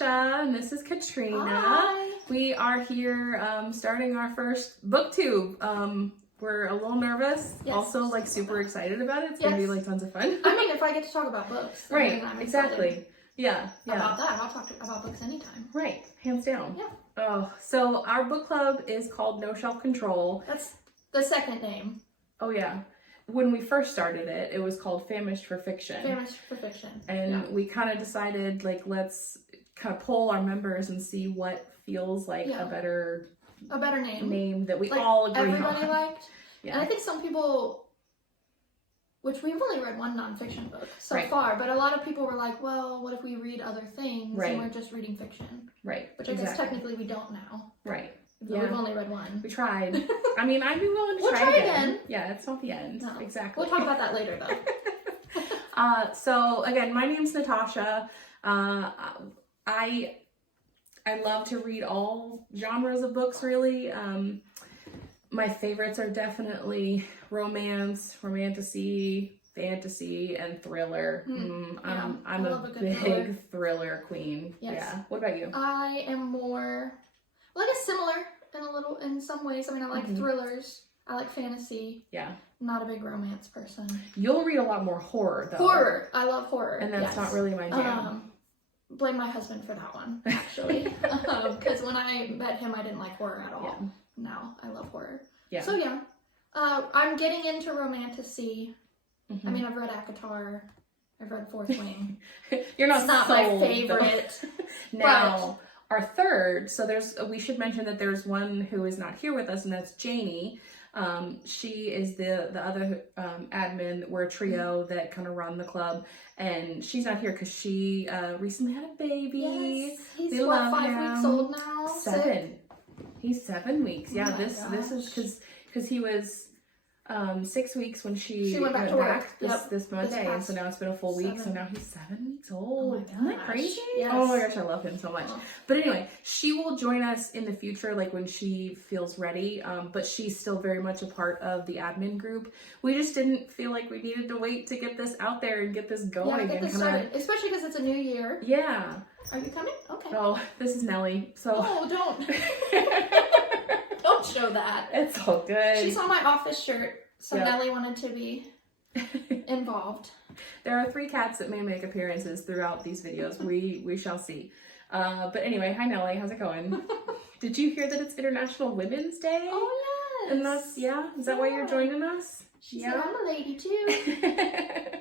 Natasha, and this is Katrina. Hi. We are here starting our first booktube. We're a little nervous, Yes. also like super excited about it. It's gonna be Yes. like tons of fun. I mean, if I get to talk about books, then Right, I'm exactly. Yeah, about that. I'll talk about books anytime. Right, hands down. Yeah. Oh, so our book club is called No Shelf Control. That's the second name. Oh yeah. When we first started it, it was called Famished for Fiction. Famished for Fiction. And we kind of decided, like, let's kind of poll our members and see what feels like a better name that we like all agree everybody on. liked. Yeah. And I think some people, which we've only read one nonfiction book so Right. far, but a lot of people were like, well, what if we read other things Right. and we're just reading fiction? Right. Which I guess technically we don't now. Right. Yeah. We've only read one. We tried. I mean, I'd be willing to We'll try again. again. Yeah, it's not the end. No. Exactly. We'll talk about that later though. So again, my name's Natasha. I love to read all genres of books, really. My favorites are definitely romance, romantasy, fantasy, and thriller. I'm I love a a good big thriller queen. Yes. Yeah. What about you? I am more, well, I guess similar in some ways. I mean, I like thrillers. I like fantasy. Yeah. Not a big romance person. You'll read a lot more horror, though. Horror. I love horror. And that's not really my jam. Blame my husband for that one, actually. Because when I met him, I didn't like horror at all. Yeah. Now I love horror. Yeah. So yeah, I'm getting into romantasy. I mean, I've read ACOTAR. I've read Fourth Wing. You're not It's not sold, my favorite. Now, our third, so we should mention that there's one who is not here with us, and that's Janie. She is the other admin. We're a trio that kind of run the club, and she's not here because she recently had a baby. Yes. He's We what, love 5 him. weeks old now? 7. 6? He's 7 weeks. Yeah, Oh my this is because he was 6 weeks when she went back to work. this Monday, and so past now it's been a full week. So 7. now he's 7 weeks old. Oh my Isn't that gosh. crazy? Yes. Oh my gosh, I love him so much. Oh. But anyway, she will join us in the future, like when she feels ready. But she's still very much a part of the admin group. We just didn't feel like we needed to wait to get this out there and get this going. Yeah, get this started. Especially because it's a new year. Yeah. Are you coming? Okay. Oh, this is Nellie. So. Oh, don't. Don't show that. It's all good. She saw my office shirt, so Yep. Nellie wanted to be involved. There are 3 cats that may make appearances throughout these videos. We shall see. But anyway, hi Nellie, how's it going? Did you hear that it's International Women's Day? Oh yes. And that's, is that why you're joining us? She said, I'm a lady too.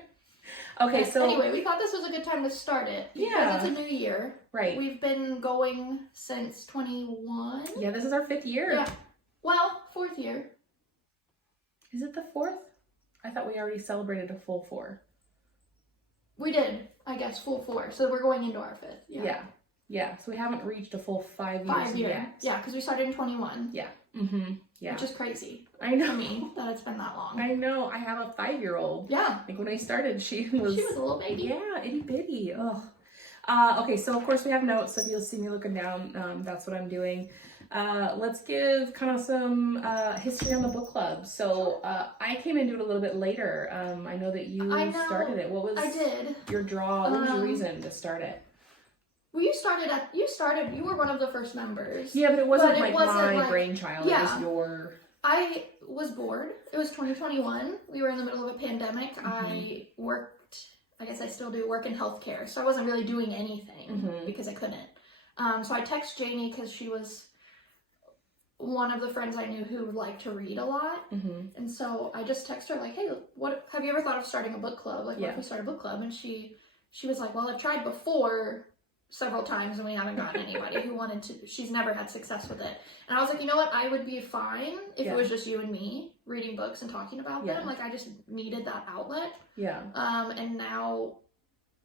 Okay, But so anyway, we thought this was a good time to start it because it's a new year. Right. We've been going since 21. Yeah, this is our 5th year. Yeah. Well, 4th year. Is it the 4th? I thought we already celebrated a full 4. We did, I guess, full 4. So we're going into our 5th. Yeah. Yeah. So we haven't reached a full 5 years 5 years. yet. Yeah, because we started in 21. Yeah. Yeah. Which is crazy. I know. To me, that it's been that long. I know. I have a 5-year-old. Yeah. Like when I started, she was a little baby. Yeah, itty bitty. Ugh. Okay, so of course we have notes. So if you'll see me looking down, that's what I'm doing. Let's give kind of some history on the book club. So I came into it a little bit later. I know that you started it. What was your draw? What was your reason to start it? Well, you were one of the first members. Yeah, but it wasn't my brainchild. Yeah. It was your... I was bored. It was 2021. We were in the middle of a pandemic. I worked, I guess I still do work in healthcare. So I wasn't really doing anything because I couldn't. So I texted Janie because she was one of the friends I knew who liked to read a lot. And so I just texted her like, hey, what have you ever thought of starting a book club? Like, what if we start a book club? And she was like, well, I've tried before several times and we haven't gotten anybody who wanted to. She's never had success with it. And I was like, you know what? I would be fine if it was just you and me reading books and talking about them. Like, I just needed that outlet. Yeah. And now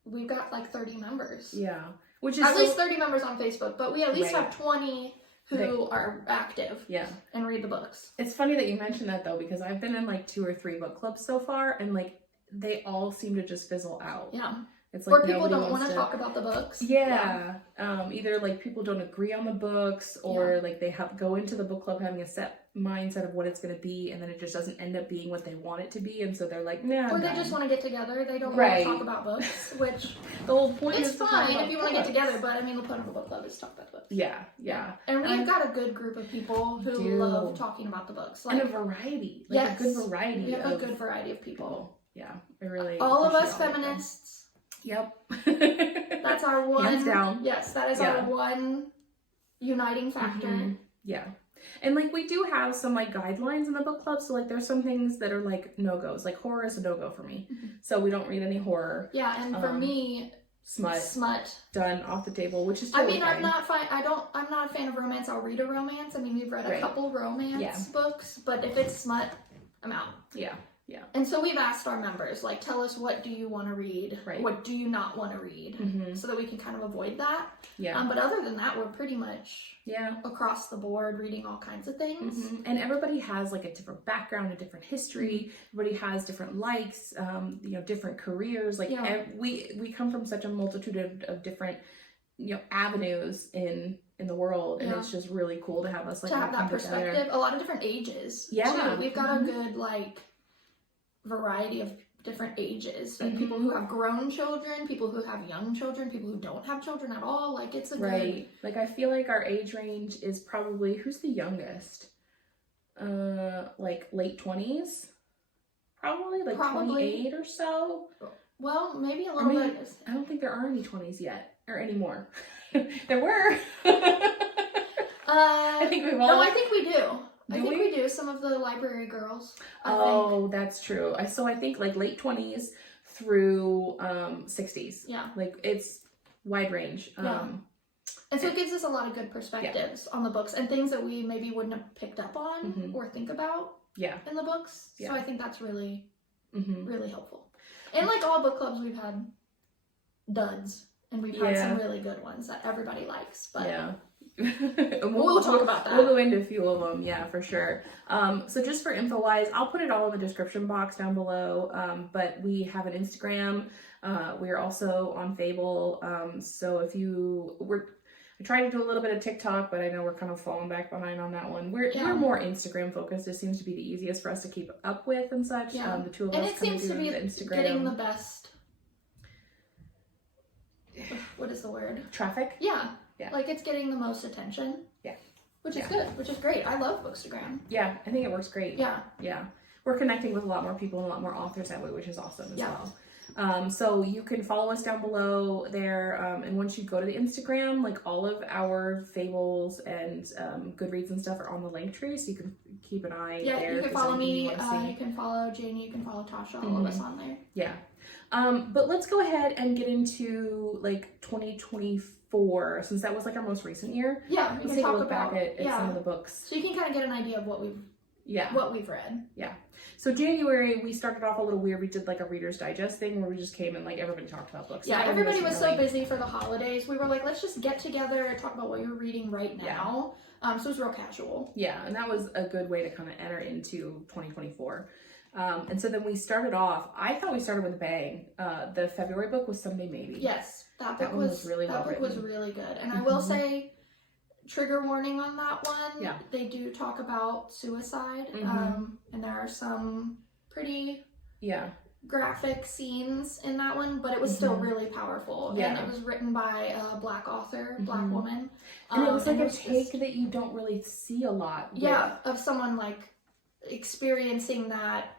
we've got like 30 members. Yeah. Which is at least 30 members on Facebook, but we at least have 20 who They- are active and read the books. It's funny that you mentioned that though, because I've been in like 2 or 3 book clubs so far, and like they all seem to just fizzle out. Yeah. It's Or like people nobody don't want wants to talk about the books. Yeah. Either like people don't agree on the books, or like they go into the book club having a set mindset of what it's going to be, and then it just doesn't end up being what they want it to be, and so they're like, nah. Or they just want to get together. They don't want to talk about books, which the whole point it's is to fine talk about if you want to get books. together. But I mean, the point of a book club is to talk about books. Yeah. And we've got a good group of people who love talking about the books, like, and a variety, like a good variety. We have a good variety of people. Yeah, I really. All of us appreciate all of them. feminists. Yep. That's our one. Hands down. Yes, that is our one uniting factor. Yeah. And like we do have some like guidelines in the book club. So like there's some things that are like no-goes. Like horror is a no-go for me. So we don't read any horror. Yeah, and for me, smut done off the table, which is totally fine. I'm not a fan of romance. I'll read a romance. I mean, we've read a couple romance books, but if it's smut, I'm out. Yeah. And so we've asked our members, like, tell us, what do you want to read? Right. What do you not want to read? So that we can kind of avoid that. Yeah. But other than that, we're pretty much across the board reading all kinds of things. And everybody has like a different background, a different history. Everybody has different likes, different careers. Like we come from such a multitude of different, avenues in the world, and it's just really cool to have us like to have that perspective. Together. A lot of different ages. Yeah, too. We've got a good like variety of different ages, like people who have grown children, people who have young children, people who don't have children at all. Like it's a good... Like I feel like our age range is probably, who's the youngest? Like late 20s, probably like 28 or so. Well, maybe a little bit. I don't think there are any 20s yet or anymore. There were. I think we've all. No, I think we do. I think we do. Some of the library girls. I think. That's true. I think like late 20s through 60s. Yeah. Like it's wide range. And so it gives us a lot of good perspectives on the books and things that we maybe wouldn't have picked up on or think about in the books. So I think that's really, really helpful. And like all book clubs, we've had duds and we've had some really good ones that everybody likes. But we'll talk about that. We'll go into a few of them, for sure. So just for info wise, I'll put it all in the description box down below. But we have an Instagram. We are also on Fable. So if I tried to do a little bit of TikTok, but I know we're kind of falling back behind on that one. We're more Instagram focused. It seems to be the easiest for us to keep up with and such. The two of us, and it seems to be the Instagram. Getting the best. What is the word? Traffic. Yeah. Like it's getting the most attention. Yeah. Which is good. Which is great. I love Bookstagram. Yeah, I think it works great. Yeah. We're connecting with a lot more people and a lot more authors that way, which is awesome as well. So you can follow us down below there, and once you go to the Instagram, like all of our Fables and Goodreads and stuff are on the link tree, so you can keep an eye there. Yeah, you can follow me, you can follow Janie, you can follow Tasha, all of us on there. Yeah. But let's go ahead and get into like 2024, since that was like our most recent year. Yeah, let's take a look back at some of the books. So you can kind of get an idea of what we've read. Yeah. So January, we started off a little weird. We did like a Reader's Digest thing where we just came and like everybody talked about books. Yeah, everybody was so busy for the holidays. We were like, let's just get together and talk about what you're reading right now. So it was real casual. Yeah, and that was a good way to kind of enter into 2024. And so then we started off, I thought we started with a bang. The February book was Someday Maybe. Yes, that book was really well written. That book was really good. And I will say, trigger warning on that one. Yeah. They do talk about suicide. And there are some pretty graphic scenes in that one, but it was still really powerful. Yeah. And it was written by a Black author, Black woman. And it was like a take that you don't really see a lot. Of someone like experiencing that,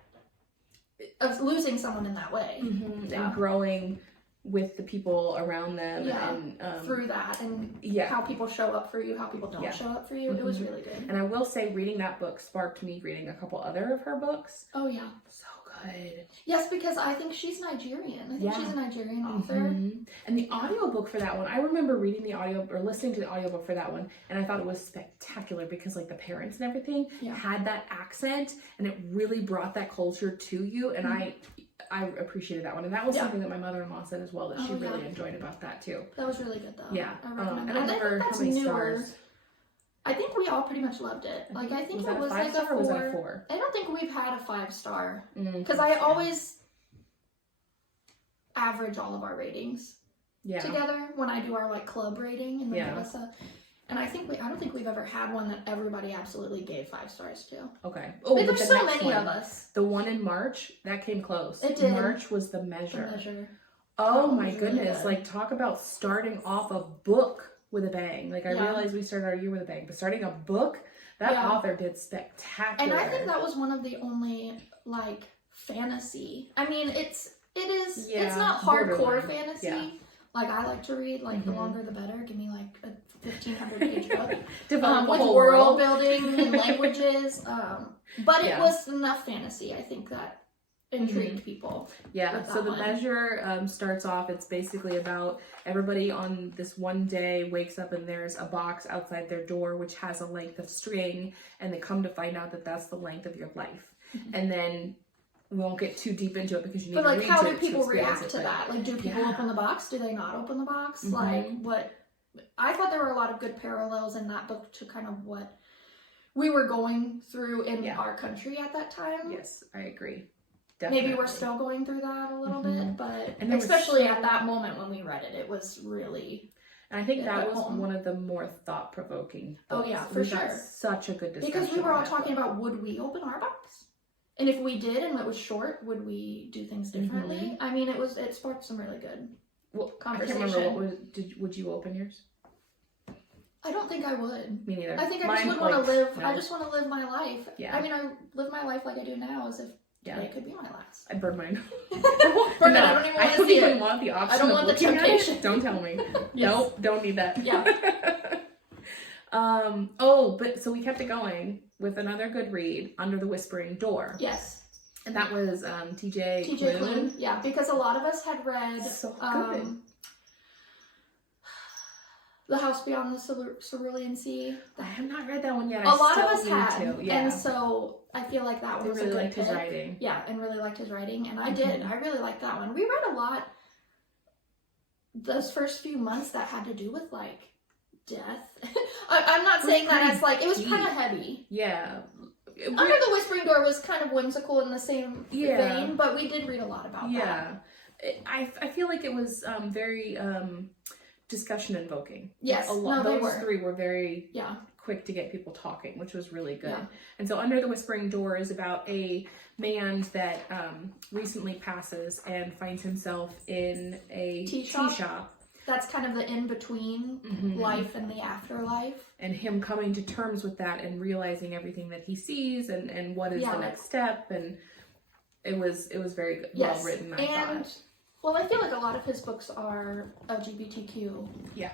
of losing someone in that way. And growing with the people around them and through that, and how people show up for you, how people don't show up for you. It was really good. And I will say, reading that book sparked me reading a couple other of her books. Oh yeah, so good. Yes, because I think she's Nigerian. I think she's a Nigerian author. And the audiobook for that one, I remember reading the audio or listening to the audiobook for that one, and I thought it was spectacular because like the parents and everything had that accent, and it really brought that culture to you, and I appreciated that one, and that was something that my mother-in-law said as well, that she really enjoyed about that too. That was really good though. Yeah, I recommend and I remember how many stars. I think we all pretty much loved it. Like I think it was like a 4. Was that a 4? I don't think we've had a 5-star because I always average all of our ratings Yeah. together when I do our like club rating and then Yeah. Melissa. And I don't think we've ever had one that everybody absolutely gave 5 stars to. Okay. Oh, But but there's the so next many one, of us. the one in March, that came close. It did. March was The The Measure. Measure. Oh That my was really goodness. good. Like, talk about starting off a book with a bang. Like, I Yeah. realized we started our year with a bang, but starting a book, that Yeah. author did spectacular. And I think that was one of the only like fantasy. I mean, it is Yeah, it's not hardcore borderline. fantasy. Yeah. Like I like to read, like the Mhm. longer the better. Give me like a 1,500 page book Develop a with whole world building and languages. But it Yeah. was enough fantasy, I think, that intrigued people. Yeah, with so that The one. Measure starts off, it's basically about everybody on this one day wakes up and there's a box outside their door which has a length of string, and they come to find out that that's the length of your life. And then we won't get too deep into it because you need But to like, read how to do people experience react it, to but- that? Like, do people Yeah. open the box? Do they not open the box? Mhm. Like, what? I thought there were a lot of good parallels in that book to kind of what we were going through in Yeah. our country at that time. Yes, I agree. Definitely. Maybe we're still going through that a little Mhm. bit, but And there was especially so- at that moment when we read it, it was really And I think Yeah, that at was home. one of the more thought-provoking Oh, books. yeah, for We got sure. such a good discussion. because we were all on that talking book. about, would we open our box? And if we did and it was short, would we do things differently? Mhm. I mean, it sparked some really good. Well, I can't conversation. remember would you open yours? I don't think I would. Me neither. I think I Mine, just would want like, to live. no. I just want to live my life. Yeah. I mean, I live my life like I do now, as if Yeah. today could be my last. I burned mine. Burn it. I don't even want to see it. want the option. don't of want the looking at it. temptation. Don't tell me. Yes. Nope, don't need that. Yeah. But so we kept it going with another good read, Under the Whispering Door. Yes. And that was TJ TJ Klune. Yeah, because a lot of us had read So good. The House Beyond the Cerulean Sea. I have not read that one yet. A lot of still us need had, to. Yeah. and so I feel like that I one was really a good liked his pick. writing. Yeah, and really liked his writing, and I did. Mhm. I really liked that one. We read a lot those first few months that had to do with like death. I'm not It was saying that pretty as like, it was deep. kind of heavy. Yeah. Under the Whispering Door was kind of whimsical in the same Yeah. vein, but we did read a lot about that. Yeah. I feel like it was very discussion invoking. Yes, A lot, no, they those were. three were very Yeah. quick to get people talking, which was really good. Yeah. And so Under the Whispering Door is about a man that recently passes and finds himself in a Tea shop. That's kind of the in-between Mhm. life and the afterlife. And him coming to terms with that and realizing everything that he sees and what is Yeah. the next step. And it was very good, Yes. well written, I And thought. well, I feel like a lot of his books are LGBTQ Yeah.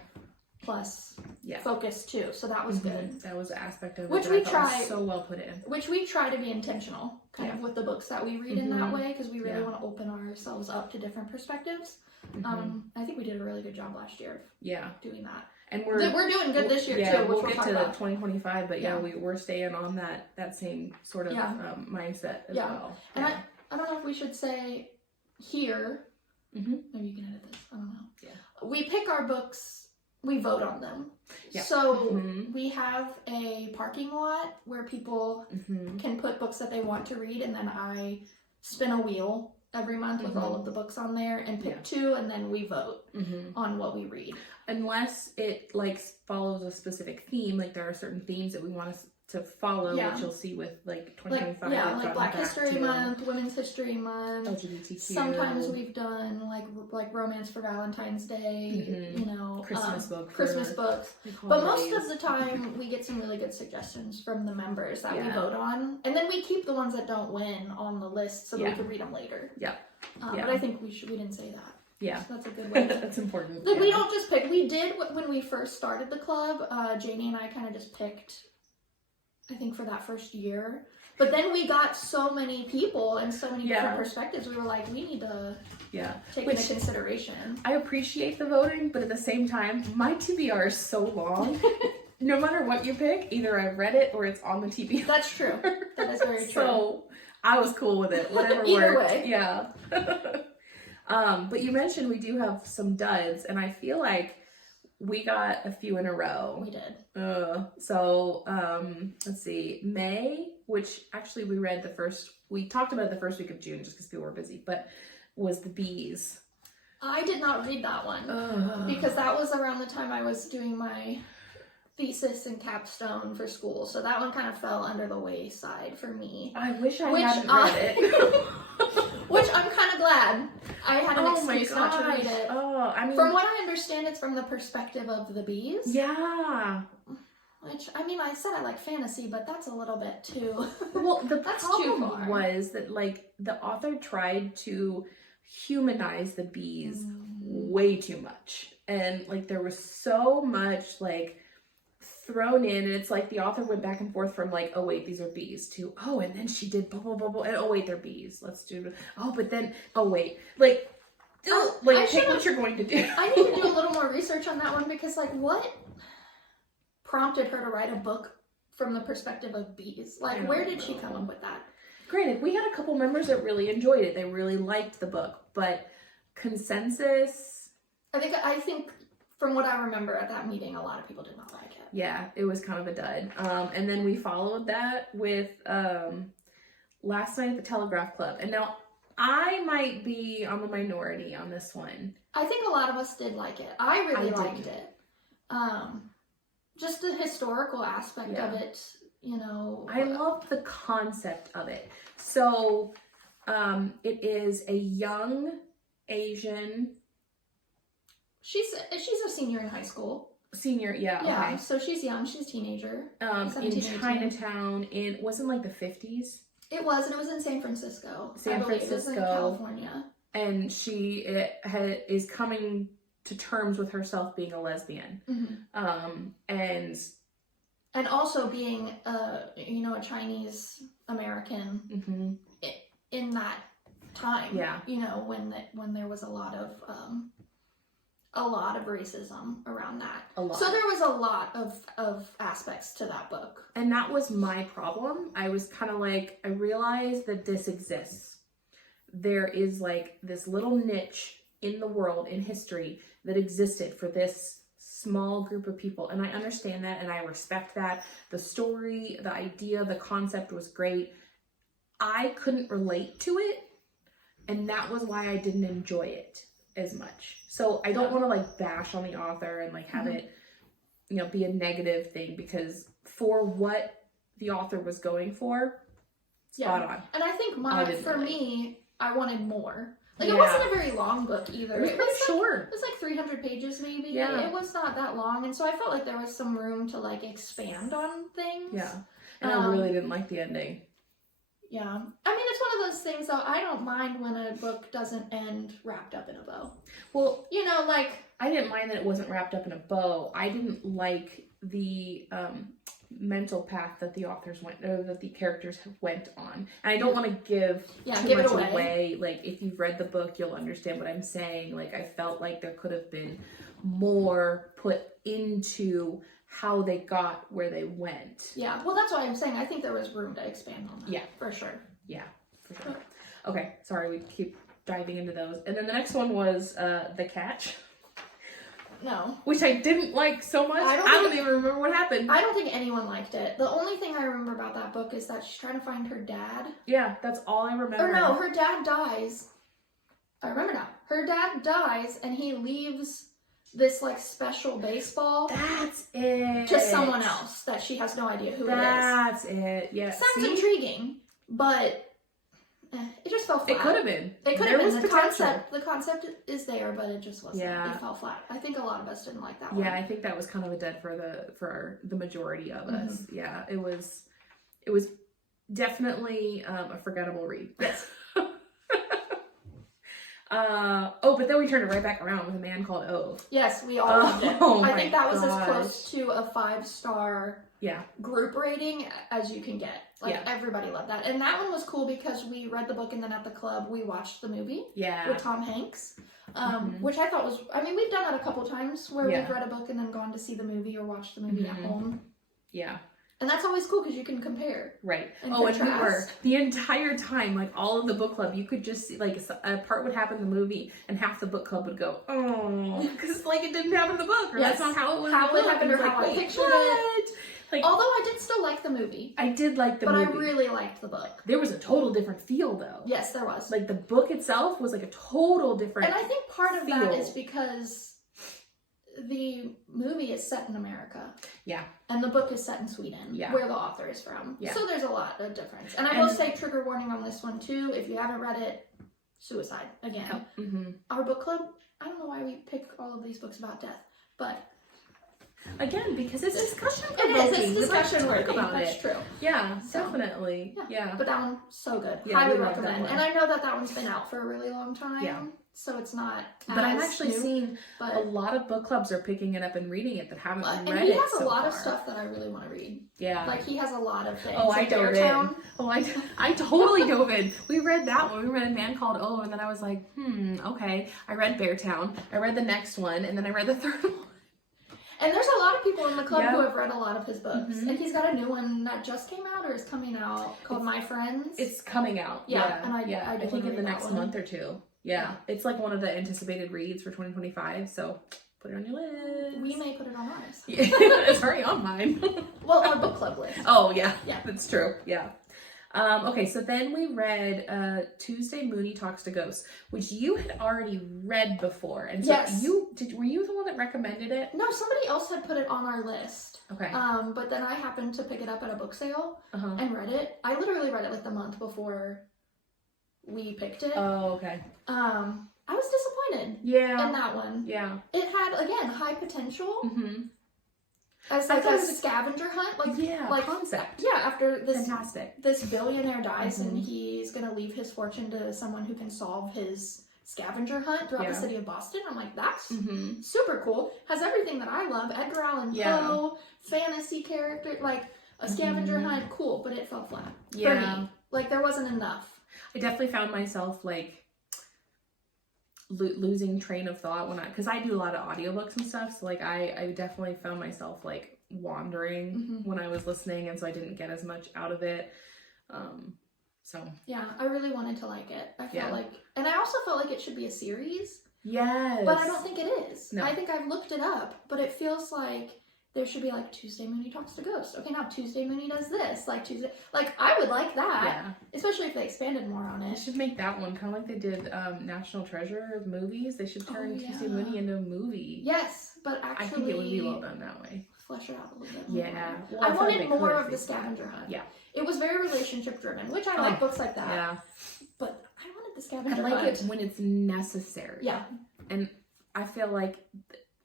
plus Yeah. focused too, so that was Mhm. good. That was an aspect of Which it that we I thought was try- so well put in. Which we try to be intentional, kind of with the books that we read in that Mhm. way, because we really Yeah. want to open ourselves up to different perspectives. Mhm. I think we did a really good job last year Yeah. of doing that. And We're doing good this year yeah, too, which we'll we'll get talk to about. 2025, but yeah, Yeah. we're staying on that same sort of Yeah. mindset as Yeah. well. And Yeah. I don't know if we should say here. Mhm. Maybe you can edit this. I don't know. Yeah. We pick our books. We vote on them. Yeah. So Mhm. we have a parking lot where people Mhm. can put books that they want to read, and then I spin a wheel every month with all of the books on there and pick Yeah. two, and then we vote Mhm. on what we read. Unless it like follows a specific theme, like there are certain themes that we want to follow, Yeah. which you'll see with like Like 2025. yeah, we've like gotten Black back History to Month, Women's History Month. LGBTQ. Sometimes we've done like Romance for Valentine's Day, Mhm. you know, Christmas book. Christmas for, books. like, But most holidays. of the time, we get some really good suggestions from the members that we Yeah. vote on, and then we keep the ones that don't win on the list so that Yeah. we can read them later. Yeah. But I think we didn't say that. Yeah. So that's a good way. That's important. Like, we Yeah. don't just pick. We did when we first started the club. Janie and I kind of just picked, I think, for that first year. But then we got so many people and so many different Yeah. perspectives. We were like, we need to Yeah. take Which- into consideration. I appreciate the voting, but at the same time, my TBR is so long. No matter what you pick, either I've read it or it's on the TBR. That's true. That is very true. So I was cool with it. Whatever Either worked. way. Yeah. But you mentioned we do have some duds, and I feel like we got a few in a row. We did. So let's see, May, which actually we talked about it the first week of June just because people were busy, but was The Bees. I did not read that one Ugh. because that was around the time I was doing my thesis and capstone for school. So that one kind of fell under the wayside for me. I wish I Which hadn't read it. Which I'm kind of glad I had an excuse not to read it. Oh, I mean, From what I understand, it's from the perspective of the bees. yeah. Which, I mean, I said I like fantasy, but that's a little bit too... Well, the That's problem too far. was that, like, the author tried to humanize the bees way too much. And, like, there was so much, like, thrown in, and it's like the author went back and forth from, like, oh, wait, these are bees, to, oh, and then she did blah, blah, blah, blah, and oh, wait, they're bees. Let's do, oh, but then, oh, wait. Like, I pick what you're going to do. I need to do a little more research on that one because, like, what prompted her to write a book from the perspective of bees? Like, where did she come up with that? Granted, we had a couple members that really enjoyed it. They really liked the book, but consensus, I think from what I remember at that meeting, a lot of people did not like it. yeah, it was kind of a dud. And then we followed that with Last Night at the Telegraph Club. And now I might be on the minority on this one. I think a lot of us did like it. I really I liked did. it. Just the historical aspect of it, you know. I love the concept of it. So it is a young Asian She's a senior in high school. senior, yeah, Yeah, okay. so she's young. She's a teenager. In 17, 18. Chinatown, wasn't like the 50s? It was, and it was in San Francisco. San I believe. It was in Francisco. California. And she is coming to terms with herself being a lesbian. And also being a Chinese American in that time. Yeah. You know, when there was a lot of racism around that. A lot. So there was a lot of aspects to that book. And that was my problem. I was kind of like, I realized that this exists. There is like this little niche in the world, in history, that existed for this small group of people. And I understand that and I respect that. The story, the idea, the concept was great. I couldn't relate to it. And that was why I didn't enjoy it as much. So I don't want to like bash on the author and like have it, you know, be a negative thing, because for what the author was going for, spot on. And I think for me, I wanted more. Like, Yeah. it wasn't a very long book either. It was pretty short. It was like 300 pages maybe. Yeah. It was not that long. And so I felt like there was some room to like expand on things. Yeah. And I really didn't like the ending. Yeah. I mean, it's one of those things though, I don't mind when a book doesn't end wrapped up in a bow. Well, You know, like, I didn't mind that it wasn't wrapped up in a bow. I didn't like the mental path that the authors went, or that the characters went on. And I don't want to give too give much it away. Like, if you've read the book, you'll understand what I'm saying. Like, I felt like there could have been more put into how they got where they went. yeah. Well, that's what I'm saying. I think there was room to expand on that. Yeah. For sure. Yeah, for sure. Okay, sorry, we keep diving into those. And then the next one was The Catch, No. which I didn't like so much. I I don't don't think- even remember what happened. I don't think anyone liked it. The only thing I remember about that book is that she's trying to find her dad. Yeah, that's all I remember. Or no, her dad dies. I remember now. Her dad dies and he leaves this like special baseball That's it. to someone else that she has no idea who That's it. Yeah. it is. Sounds See? intriguing, but it just fell flat. It could have been. It could There have been. was The potential. concept is there, but it just wasn't. Yeah. It fell flat. I think a lot of us didn't like that one. Yeah, I think that was kind of a dead for the majority of us. Yeah, it was definitely a forgettable read. Yes. But then we turned it right back around with A Man Called Ove. Yes, we all loved it. Oh I my think that was as gosh. close to a 5-star Yeah. group rating as you can get. Like, Yeah. everybody loved that. And that one was cool because we read the book and then at the club we watched the movie Yeah. with Tom Hanks, which I thought was, I mean, we've done that a couple times where Yeah. we've read a book and then gone to see the movie or watched the movie at home. Yeah. And that's always cool because you can compare. Right. And And we were contrast. the entire time, like all of the book club, you could just see like a part would happen in the movie, and half the book club would go, "Oh," because like it didn't happen in the book, or Yes. that's not how it was. How in the it book. happened And or it's how I wait, pictured what? Like, Although I did still like the movie, I did like the but movie. I really liked the book. There was a total different feel though. Yes, there was. Like the book itself was like a total different. And I think part of feel. that is because the movie is set in America. Yeah. And the book is set in Sweden, Yeah. where the author is from. Yeah. So there's a lot of difference. And I will say, trigger warning on this one too, if you haven't read it, suicide, again. Mm-hmm. Our book club, I don't know why we pick all of these books about death, but Again, because it's discussion it is, provoking. it's discussion Talk worthy. about That's it. true. Yeah, So, definitely. Yeah. But that one's so good. Yeah, Highly we love that recommend. one. And I know that one's been out for a really long time. Yeah. So it's not But I'm as actually new, seeing but a lot of book clubs are picking it up and reading it that haven't read it. and he has a so lot of far. stuff that I really want to read. Yeah. Like he has a lot of things. Oh, I Like dove Beartown. in. Oh, I totally dove in. We read that one. We read A Man Called Oh, and then I was like, okay. I read Beartown. I read the next one, and then I read the third one. And there's a lot of people in the club Yeah. who have read a lot of his books. Mhm. And he's got a new one that just came out or is coming out called My Friends. It's coming out. Yeah, and I do wanna think in the read that next one. month or two. Yeah. It's like one of the anticipated reads for 2025, so put it on your list. We may put it on ours. It's already on mine. Well, our book club list. Oh, yeah. Yeah. That's true. Yeah. Okay, so then we read Tuesday Mooney Talks to Ghosts, which you had already read before. And so Yes. were you the one that recommended it? No, somebody else had put it on our list. Okay. But then I happened to pick it up at a book sale Uh-huh. and read it. I literally read it like the month before we picked it. Oh, okay. I was disappointed Yeah. in that one. Yeah. It had, again, high potential Mm-hmm. as I like thought a it was a- scavenger hunt. Like, Yeah, like concept. yeah, after this Fantastic. this billionaire dies and Mhm. he's gonna leave his fortune to someone who can solve his scavenger hunt throughout the Yeah. city of Boston. I'm like, that's Mm-hmm. super cool. Has everything that I love. Edgar Allan Yeah. Poe, fantasy character, like a scavenger Mhm. hunt, cool, but it fell flat. Yeah. For me. Like there wasn't enough. I definitely found myself like losing train of thought because I do a lot of audiobooks and stuff, so like I definitely found myself like wandering Mhm. when I was listening, and so I didn't get as much out of it. So Yeah, I really wanted to like it. I felt Yeah. like, and I also felt like it should be a series, yes, but I don't think it is. No. I think I've looked it up, but it feels like there should be like Tuesday Mooney Talks to Ghosts. Okay, now Tuesday Mooney does this. Like Tuesday, like I would like that, Yeah, especially if they expanded more on they it. should make that one kind of like they did National Treasure movies. They should turn Oh, Tuesday yeah. Mooney into a movie. Yes, but actually, I think it would be well done that way. flesh it out a little bit more. Yeah, well, I feel like wanted they more could if of they the did. scavenger hunt. Yeah. It was very relationship driven, which I Oh, like books like that. Yeah, But I wanted the I scavenger like hunt. it when it's necessary. Yeah. And I feel like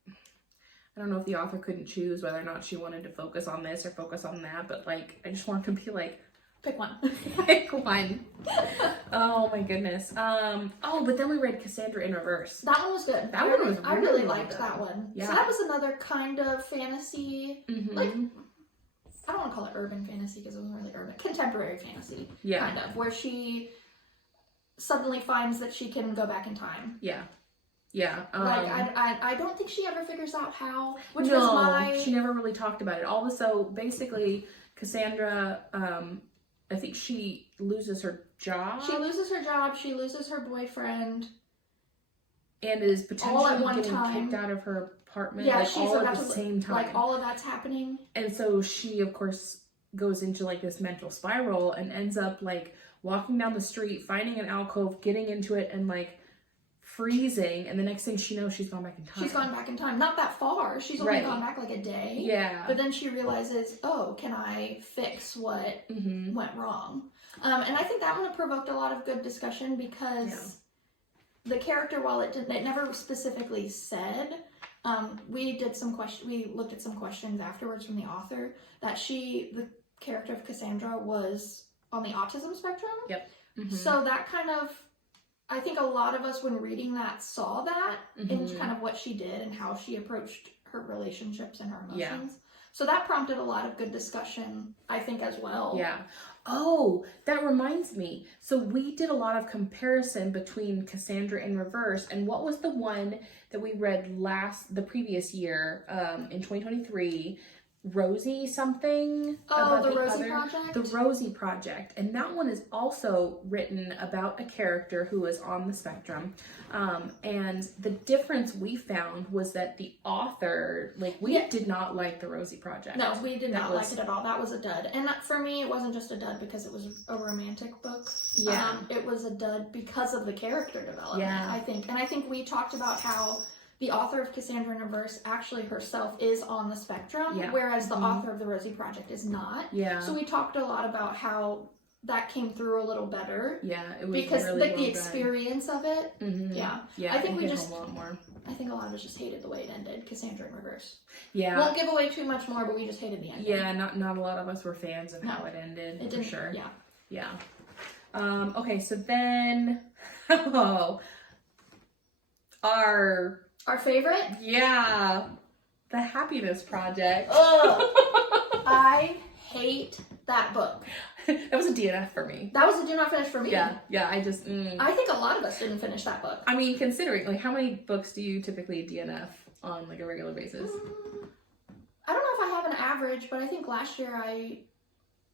I don't know if the author couldn't choose whether or not she wanted to focus on this or focus on that, but like I just want to be like, Pick one. pick one. Oh my goodness. But then we read Cassandra in Reverse. That one was good. That one was I really really liked good. that one. Yeah. So that was another kind of fantasy. Mm-hmm. Like, I don't want to call it urban fantasy because it wasn't really urban. Contemporary fantasy, yeah, kind of, where she suddenly finds that she can go back in time. yeah, yeah. Like, I don't think she ever figures out how. Which no, was my. she never really talked about it. Also, basically, Cassandra, I think she loses her job. She loses her job. She loses her boyfriend. and is all at potentially one getting time. kicked out of her apartment, Yeah, like she's all about at the to same time. like all of that's happening. And so she, of course, goes into like this mental spiral and ends up like walking down the street, finding an alcove, getting into it, and like freezing. And the next thing she knows, she's gone back in time. She's gone back in time. Not that far. She's only Right. gone back like a day. Yeah. But then she realizes, oh, can I fix what Mm-hmm. went wrong? And I think that one provoked a lot of good discussion because the character, while it never specifically said, we looked at some questions afterwards from the author that the character of Cassandra was on the autism spectrum. Mm-hmm. So that kind of, I think a lot of us when reading that saw that in Mhm. kind of what she did and how she approached her relationships and her emotions. Yeah. So that prompted a lot of good discussion, I think, as well. Yeah. Oh, that reminds me. So we did a lot of comparison between Cassandra in Reverse and what was the one that we read the previous year, in 2023. Rosie something. Oh, about the Rosie Project? The Rosie Project. And that one is also written about a character who is on the spectrum. And the difference we found was that the author, like, we did not like the Rosie Project. No, we did not like it at all. That was a dud. And for me, it wasn't just a dud because it was a romantic book. Yeah. It was a dud because of the character development, I think. And I think we talked about how the author of Cassandra in Reverse actually herself is on the spectrum, whereas the author of the Rosie Project is not. Yeah. So we talked a lot about how that came through a little better. Yeah, it was because really like the experience of it. Yeah, I think we hit just a lot more. I think a lot of us just hated the way it ended. Cassandra in Reverse. Yeah, won't give away too much more, but we just hated the ending. Yeah, not a lot of us were fans of how it ended. It for didn't, sure. Yeah. Okay, so then our favorite? Yeah. The Happiness Project. Ugh. I hate that book. That was a DNF for me. That was a do not finish for me. Yeah, I just... I think a lot of us didn't finish that book. I mean, considering, like, how many books do you typically DNF on, like, a regular basis? I don't know if I have an average, but I think last year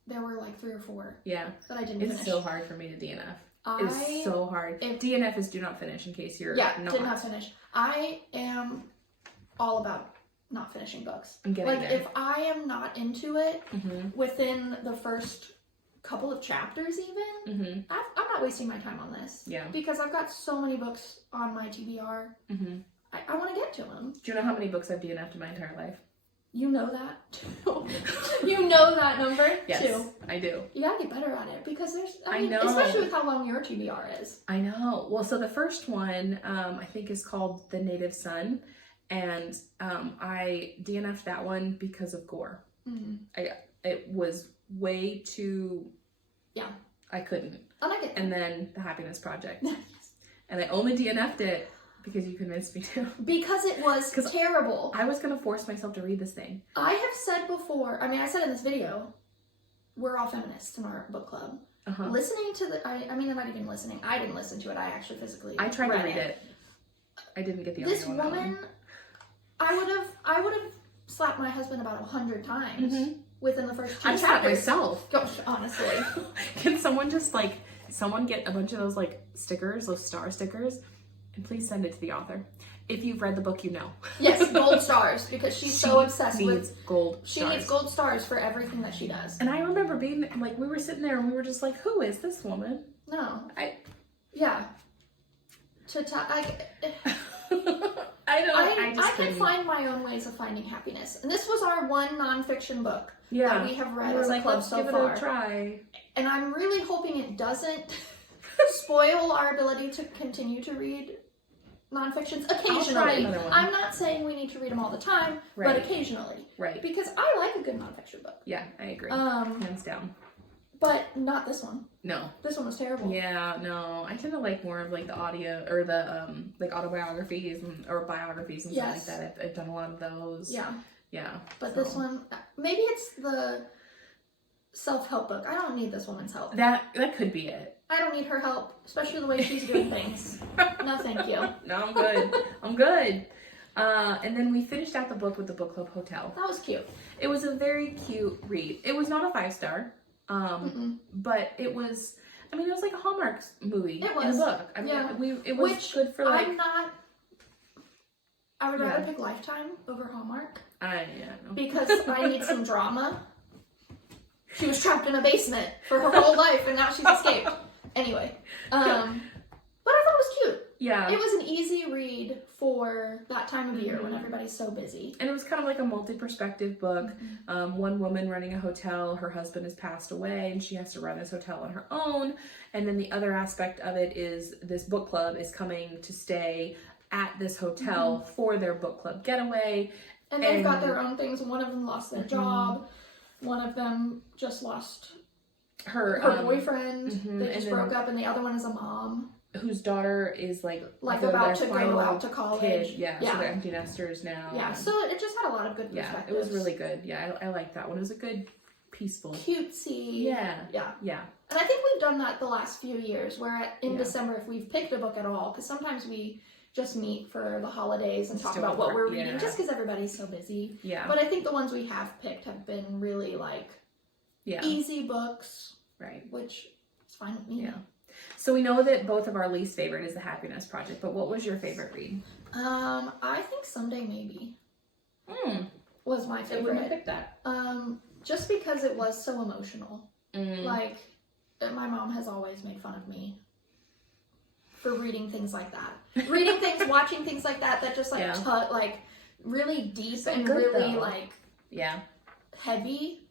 there were, like, 3 or 4. Yeah. That I didn't finish. It's so hard for me to DNF. It's so hard. DNF is do not finish, in case you're not. Did not finish. I am all about not finishing books. I'm getting like, if I am not into it within the first couple of chapters even, I'm not wasting my time on this. Yeah. Because I've got so many books on my TBR. I want to get to them. Do you know how many books I've DNF'd in my entire life? You know that? You know that number? Yes, too. I do. You gotta get better at it because I know. Especially with how long your TBR is. I know. Well, so the first one, I think is called The Native Son. And I DNF'd that one because of gore. It was way too... Yeah. I couldn't. And I get that. And then The Happiness Project. And I only DNF'd it because you convinced me to. Because it was terrible. I was going to force myself to read this thing. I have said before, I said in this video, we're all feminists in our book club. Listening to I'm not even listening. I didn't listen to it. I actually physically I tried to read it. I didn't get the audio. This woman, I would have slapped my husband about 100 times within the first 2 chapters. I slapped myself. Gosh, honestly. Can someone just someone get a bunch of those stickers, those star stickers, and please send it to the author. If you've read the book, you know. Yes, gold stars, because she's so obsessed with gold stars. She needs gold stars for everything that she does. And I remember being we were sitting there and we were just like, who is this woman? No. I can find my own ways of finding happiness. And this was our one nonfiction book that we have read as a club so far. Give it a try. And I'm really hoping it doesn't spoil our ability to continue to read nonfictions occasionally. I'm not saying we need to read them all the time, but occasionally. Right. Because I like a good nonfiction book. Yeah, I agree. Hands down. But not this one. No. This one was terrible. Yeah, no. I tend to like more of the audio or the autobiographies or biographies and stuff like that. I've done a lot of those. Yeah. Yeah. But this one, maybe it's the self-help book. I don't need this woman's help. That could be it. I don't need her help, especially the way she's doing things. No, thank you. No, I'm good. I'm good. And then we finished out the book with the Book Club Hotel. That was cute. It was a very cute read. It was not a 5-star. But it was, it was like a Hallmark movie in a book. It was good for I would rather pick Lifetime over Hallmark. Because I need some drama. She was trapped in a basement for her whole life and now she's escaped. Anyway, but I thought it was cute. Yeah. It was an easy read for that time of year when everybody's so busy. And it was kind of like a multi-perspective book. One woman running a hotel, her husband has passed away and she has to run this hotel on her own. And then the other aspect of it is this book club is coming to stay at this hotel for their book club getaway. And they've got their own things. One of them lost their job. One of them just lost her boyfriend. They just broke up, and the other one is a mom whose daughter is like about to go out to college. Kid. Yeah, so they're empty nesters now. Yeah, so it just had a lot of good perspectives. Yeah, it was really good. Yeah, I like that one. It was a good peaceful. cutesy. Yeah. Yeah. Yeah. And I think we've done that the last few years, where in Yeah. December, if we've picked a book at all, because sometimes we just meet for the holidays and Just talk to about what we're work, reading, yeah. just because everybody's so busy. Yeah. But I think the ones we have picked have been really like Yeah. easy books, Right. which is fine with me. Yeah. So we know that both of our least favorite is The Happiness Project, but what was your favorite read? I think Someday Maybe was my I wouldn't have favorite. picked that. Just because it was so emotional. Mm. Like, my mom has always made fun of me for reading things like that. Reading things, watching things like that just like Yeah. like really deep So and good, really though. like Yeah. heavy.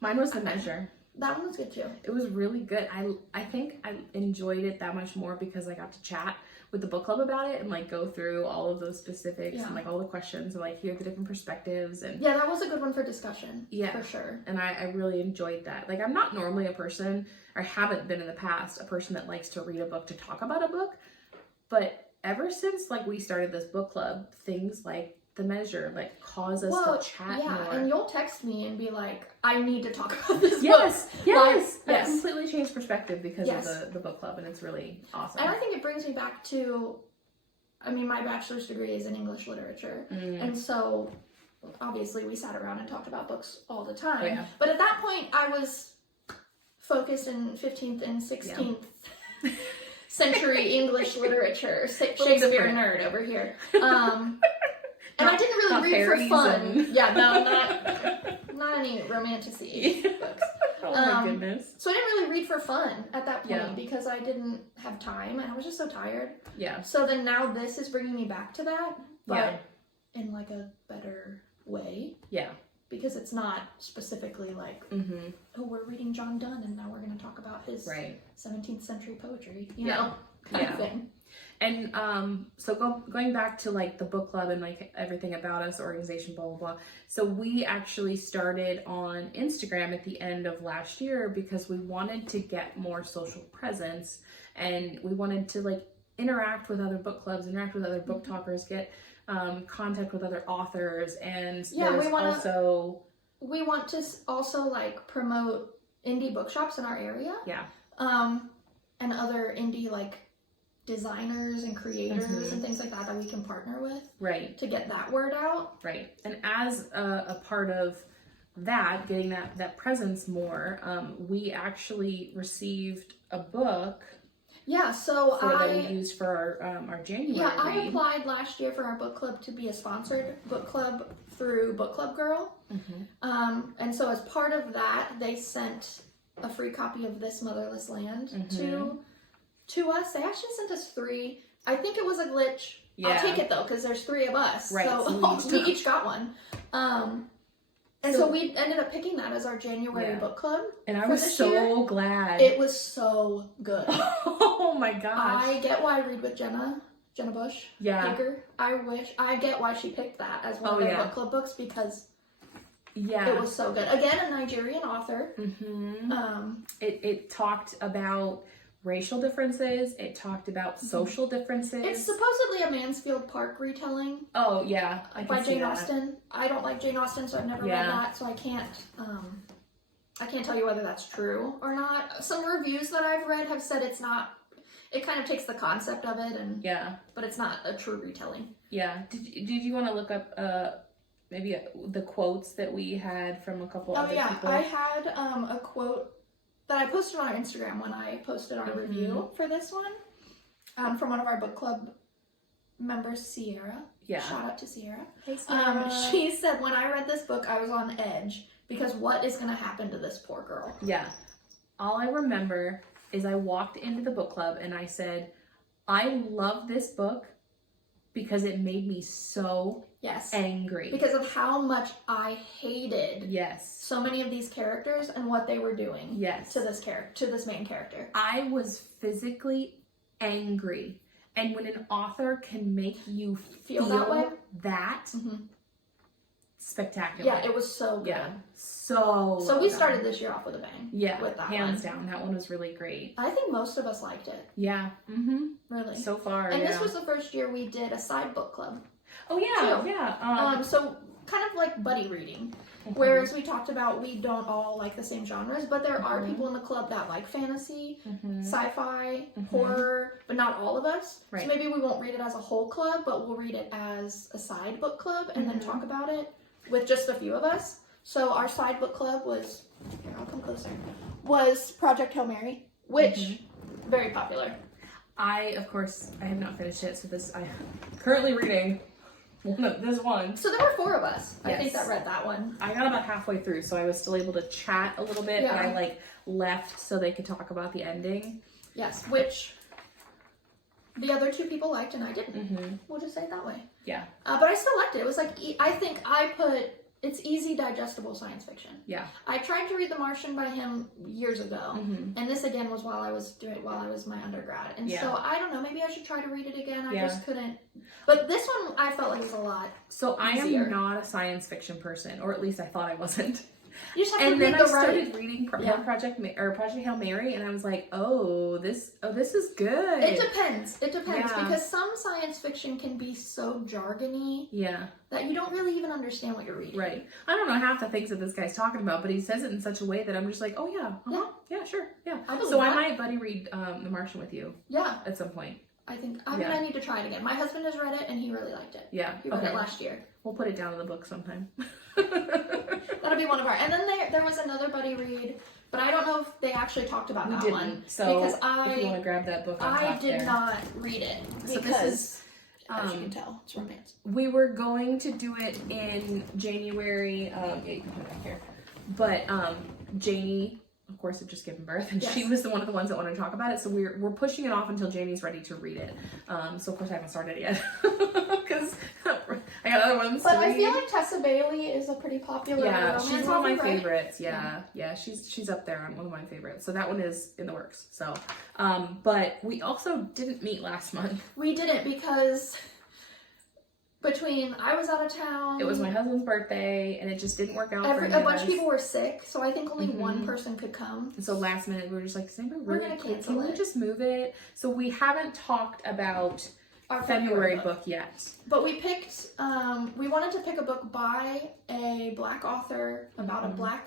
Mine was The Measure. That one was good too. It was really good. I think I enjoyed it that much more because I got to chat with the book club about it and like go through all of those specifics Yeah. and like all the questions and like hear the different perspectives and Yeah, that was a good one for discussion. Yeah. For sure. and I really enjoyed that. Like I'm not normally a person, or haven't been in the past, a person that likes to read a book to talk about a book, but ever since like we started this book club, things like The Measure like cause us to chat yeah, more. and you'll text me and be like, I need to talk about this book. Yes, yes, Like, that yes. completely changed perspective because Yes. of the book club, and it's really awesome. And I think it brings me back to, I mean, my bachelor's degree is in English literature. Mm. And so, obviously, we sat around and talked about books all the time. Oh, yeah. But at that point, I was focused in 15th and 16th century English literature. Shakespeare different. nerd over here. And I didn't not really read for fairies fun. and- Yeah, no, not any romantic-y books. Oh my goodness. So I didn't really read for fun at that point Yeah. because I didn't have time and I was just so tired. Yeah. So then now this is bringing me back to that, but Yeah. in like a better way, Yeah. because it's not specifically like, Mm-hmm. oh, we're reading John Donne and now we're going to talk about his Right. 17th century poetry, you Yeah. know, kind Yeah. of thing. And so going back to like the book club and like everything about us, organization, blah blah blah. So we actually started on Instagram at the end of last year because we wanted to get more social presence and we wanted to like interact with other book clubs, interact with other book talkers, get contact with other authors, and Yeah, there's we wanna- also We want to also like promote indie bookshops in our area. yeah. And other indie like designers and creators Mhm. and things like that we can partner with Right. to get that word out. Right. And as a part of that, getting that presence more, we actually received a book Yeah, so that we used for our January Yeah, I read. applied last year for our book club to be a sponsored book club through Book Club Girl. Mhm. And so as part of that, they sent a free copy of This Motherless Land to us. They actually sent us 3. I think it was a glitch. Yeah. I'll take it though, because there's 3 of us. Right, So, so we each got one. And so we ended up picking that as our January Yeah. book club. And I for was this so year. glad. It was so good. Oh my gosh. I get why I read with Jenna Bush. Yeah. Baker. I get why she picked that as one Oh, of their yeah. book club books because Yeah. it was so good. Again, a Nigerian author. Mhm. It talked about racial differences. It talked about social differences. It's supposedly a Mansfield Park retelling Oh yeah, I can by see Jane that. Austen. I don't like Jane Austen, so I've never Yeah. read that, so I can't tell you whether that's true or not. Some reviews that I've read have said it's not. It kind of takes the concept of it, Yeah. but it's not a true retelling. Yeah. Did you want to look up maybe the quotes that we had from a couple Oh other yeah, people? I had a quote that I posted on our Instagram when I posted our review for this one from one of our book club members, Sierra. Yeah. Shout out to Sierra. Hey, Sarah. She said, when I read this book, I was on edge because what is going to happen to this poor girl? Yeah. All I remember is I walked into the book club and I said, I love this book because it made me so Yes. angry. Because of how much I hated Yes. so many of these characters and what they were doing Yes. to this main character. I was physically angry. And when an author can make you feel that way? that, Mhm. spectacular. Yeah, it was so good. Yeah. So So well we done. started this year off with a bang. Yeah, with that hands one. down. That one was really great. I think most of us liked it, Yeah. Mm-hmm. really. So far, And yeah. this was the first year we did a side book club. Oh yeah, too. yeah. So kind of like buddy reading. Mhm. Whereas we talked about we don't all like the same genres, but there are people in the club that like fantasy, sci-fi, horror, but not all of us. Right. So maybe we won't read it as a whole club, but we'll read it as a side book club and then talk about it with just a few of us. So our side book club was, here, I'll come closer, was Project Hail Mary, which very popular. Of course, I have not finished it, so I'm currently reading this one. So there were 4 of us, I think, Yes. that read that one. I got about halfway through, so I was still able to chat a little bit, but Yeah. I like left so they could talk about the ending. Yes, which the other 2 people liked and I didn't. We'll just say it that way. Yeah. But I still liked it. It was like, I think I put, it's easy, digestible science fiction. Yeah. I tried to read The Martian by him years ago, and this again was while I was my undergrad. And so I don't know, maybe I should try to read it again. I just couldn't. But this one I felt like was a lot. So I easier. am not a science fiction person, or at least I thought I wasn't. You just have to And then read I the right. started reading Project Hail Mary, and I was like, oh, this is good. It depends. It depends Yeah. because some science fiction can be so jargony Yeah. that you don't really even understand what you're reading. Right. I don't know half the things that this guy's talking about, but he says it in such a way that I'm just like, oh yeah, yeah, sure, yeah. I believe So I that. might buddy read The Martian with you Yeah, at some point. I think. I mean, I need to try it again. My husband has read it and he really liked it. Yeah. He read it last year. We'll put it down in the book sometime. That'll be one of our. And then there was another buddy read, but I don't know if they actually talked about that one. So because if you want to grab that book on I top did there. not read it So because, this is, as you can tell, it's romance. we were going to do it in January. Yeah, you can put it up here. But Janie, of course, had just given birth, and she was one of the ones that wanted to talk about it. So we're pushing it off until Janie's ready to read it. So of course I haven't started yet because I got other ones. But to I read. feel like Tessa Bailey is a pretty popular romance she's one of my author, right? favorites. Yeah, she's up there on one of my favorites. So that one is in the works. So, but we also didn't meet last month. We didn't because between I was out of town. It was my husband's birthday, and it just didn't work out. for A any bunch us. of people were sick, so I think only one person could come. And so last minute, we were just like, We're gonna cancel Can we it. just move it? So we haven't talked about Our February book yet. But we picked, we wanted to pick a book by a Black author about a Black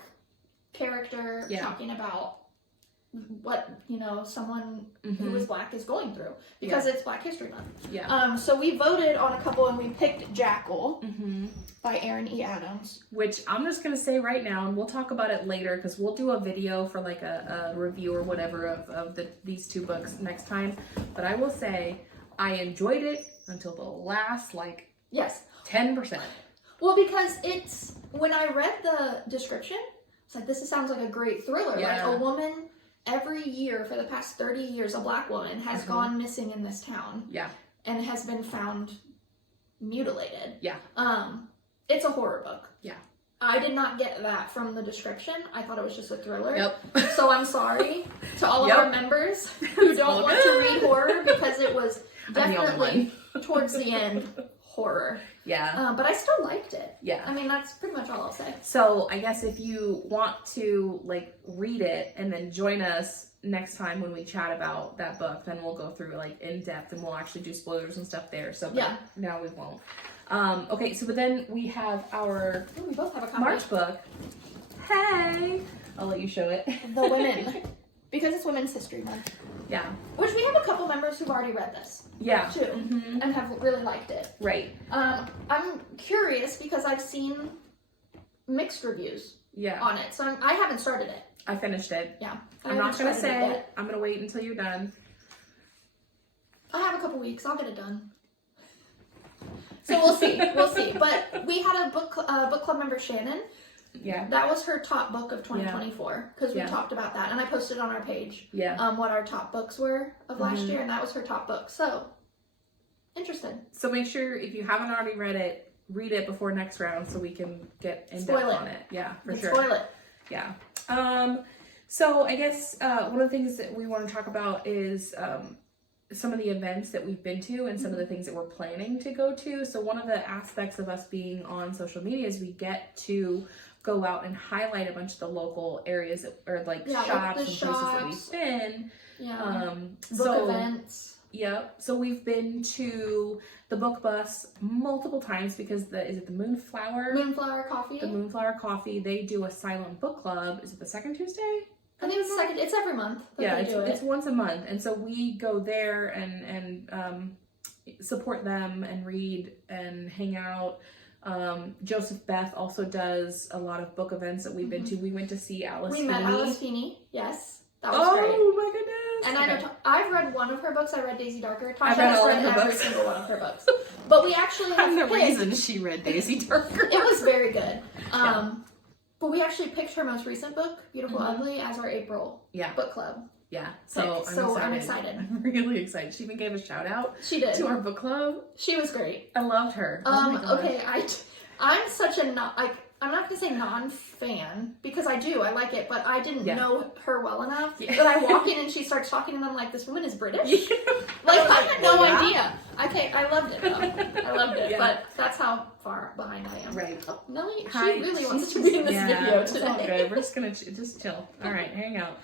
character talking about what, someone who was Black is going through because it's Black History Month. Yeah. So we voted on a couple and we picked Jackal by Aaron E. Adams. Which I'm just going to say right now, and we'll talk about it later because we'll do a video for like a review or whatever of these 2 books next time. But I will say I enjoyed it until the last, Yes. 10%. Well, because it's, when I read the description, it's like, this sounds like a great thriller. Yeah. Like a woman, every year for the past 30 years, a Black woman has gone missing in this town. Yeah. And has been found mutilated. Yeah. It's a horror book. Yeah. I did not get that from the description. I thought it was just a thriller. Yep. So I'm sorry to all of our members who don't want to read horror because it was definitely towards the end horror. Yeah. But I still liked it. Yeah. I mean, that's pretty much all I'll say. So I guess if you want to read it and then join us next time when we chat about that book, then we'll go through in depth and we'll actually do spoilers and stuff there. So now we won't. Okay, so but then we have our We both have a copy. March book. Hey, I'll let you show it. The Women. Because it's Women's History Month. Yeah. Which we have a couple members who've already read this. Yeah. Too. And have really liked it. Right. I'm curious because I've seen mixed reviews on it. So I haven't started it. I finished it. Yeah. I'm not going to say. I'm going to wait until you're done. I have a couple weeks. I'll get it done. So we'll see. We'll see. But we had a book club member, Shannon. Yeah. That was her top book of 2024 because we talked about that. And I posted on our page what our top books were of last year. And that was her top book. So, interested. So make sure if you haven't already read it, read it before next round so we can get in depth on it. Yeah, for sure. Spoil it. Yeah. So I guess one of the things that we want to talk about is some of the events that we've been to and some of the things that we're planning to go to. So one of the aspects of us being on social media is we get to go out and highlight a bunch of the local areas that, or shops and places that we've been. Yeah. So book events. Yep. So we've been to the Book Bus multiple times because is it the Moonflower Coffee? The Moonflower Coffee. They do a silent book club. Is it the second Tuesday? I think it's second. It's every month. Yeah, it's once a month, and so we go there and support them and read and hang out. Joseph Beth also does a lot of book events that we've been to. We went to see Alice Feeney. We met Alice Feeney. Yes, that was great. Oh my goodness! And I know I've read one of her books. I read Daisy Darker. Tasha I've read has all read of her every books. single one of her books. But we actually I'm the picked, reason she read Daisy Darker. It was very good. But we actually picked her most recent book, Beautiful Ugly, as our April book club. Yeah, I'm excited. I'm really excited. She even gave a shout out. She did to our book club. She was great. I loved her. Oh my gosh. Okay, I'm such a I'm not gonna say non-fan because I do. I like it, but I didn't know her well enough. Yeah. But I walk in and she starts talking, and I'm like, "This woman is British." Like I had no idea. Okay, I loved it though. I loved it, but that's how far behind I am. Right. Oh, Nellie, Hi, she really wants to be in this video it's all today. good. We're just gonna just chill. All right, hang out.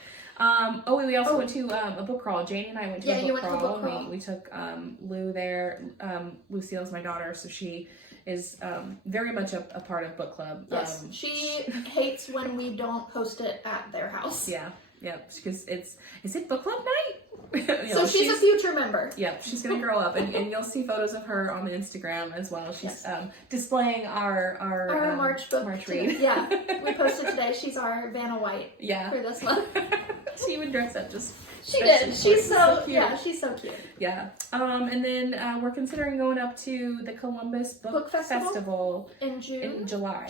We also went to a book crawl. Janie and I went to a book crawl. We took Lou there. Lucille's my daughter, so she is very much a part of book club. Yes, she hates when we don't host it at their house. Yeah, because is it book club night? So she's a future member. Yep, she's gonna grow up, and you'll see photos of her on the Instagram as well. She's displaying our March book read. Yeah, we posted today. She's our Vanna White. Yeah. For this month. She even dressed up just. She did. She's so cute. Yeah, she's so cute. Yeah. And then we're considering going up to the Columbus Book Festival in June. In July.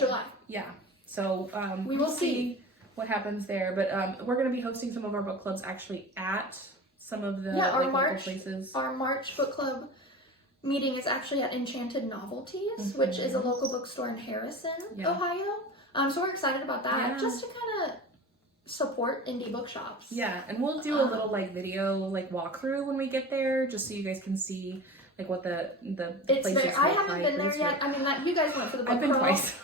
Yeah. So we will see what happens there, but we're going to be hosting some of our book clubs actually at some of the our local places. Our March book club meeting is actually at Enchanted Novelties, which is a local bookstore in Harrison, Ohio. So we're excited about that, just to kind of support indie bookshops. Yeah, and we'll do a little video walkthrough when we get there, just so you guys can see what the places look I haven't been there yet. I mean, you guys went for the book I've been crawl. twice.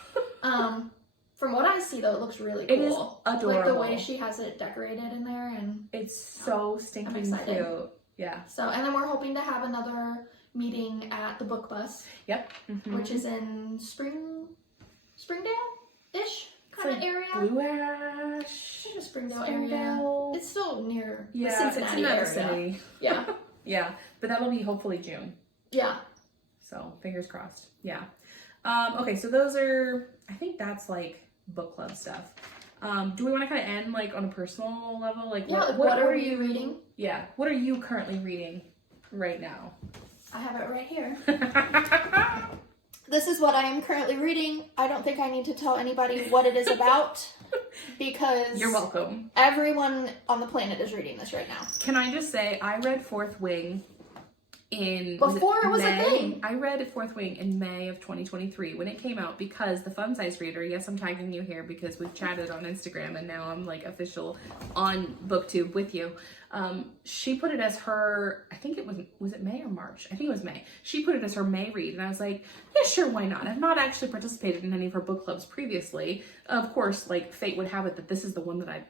From what I see, though, it looks really cool. It is adorable. Like the way she has it decorated in there, and it's so stinking cute. Yeah. So, and then we're hoping to have another meeting at the Book Bus. Yep. Which is in Springdale-ish kind of area. Blue Ash. In the Springdale area. It's still near the it's Cincinnati in that area. vicinity. Yeah. Yeah, but that'll be hopefully June. Yeah. So fingers crossed. Yeah. Okay, so those are. I think that's book club stuff. Do we want to kind of end on a personal level? What are you reading? Yeah. What are you currently reading right now? I have it right here. This is what I am currently reading. I don't think I need to tell anybody what it is about because you're welcome. Everyone on the planet is reading this right now. Can I just say I read Fourth Wing before it was a thing. I read Fourth Wing in May of 2023 when it came out because the Fun Size Reader, yes, I'm tagging you here because we've chatted on Instagram and now I'm official on BookTube with you. She put it as her, I think it was it May or March? I think it was May. She put it as her May read and I was like, yeah, sure, why not? I've not actually participated in any of her book clubs previously. Of course, fate would have it that this is the one that I,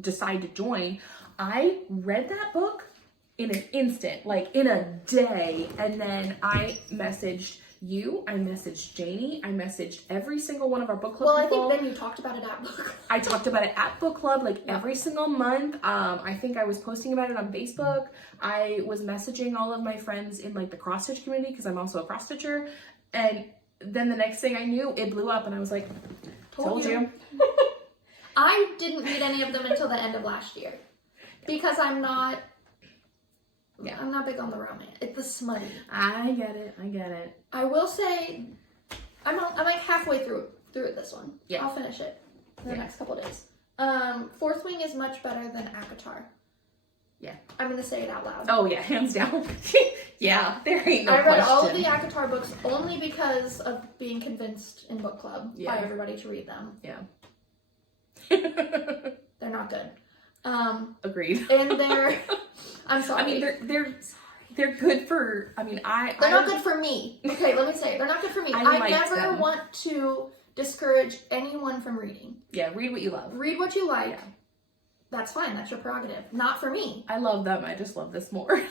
decide to join. I read that book in an instant, in a day, and then I messaged you, I messaged Janie, I messaged every single one of our book club people. I think then you talked about it at book club. I talked about it at book club every single month. I think I was posting about it on Facebook. I was messaging all of my friends in the cross stitch community because I'm also a cross stitcher, and then the next thing I knew, it blew up and I was like, told you. I didn't read any of them until the end of last year because I'm not big on the romance. It's the smutty. I get it. I will say, I'm halfway through this one. Yeah. I'll finish it in the next couple days. Fourth Wing is much better than ACOTAR. Yeah. I'm gonna say it out loud. Oh yeah, hands down. Yeah, there ain't no I read question. all of the ACOTAR books only because of being convinced in book club by everybody to read them. Yeah. They're not good. Agreed. And I'm sorry. I mean, they're good for. I mean, they're not good for me. Okay, let me say it. They're not good for me. I never want to discourage anyone from reading. Yeah, read what you love. Read what you like. Yeah. that's fine. That's your prerogative. Not for me. I love them. I just love this more.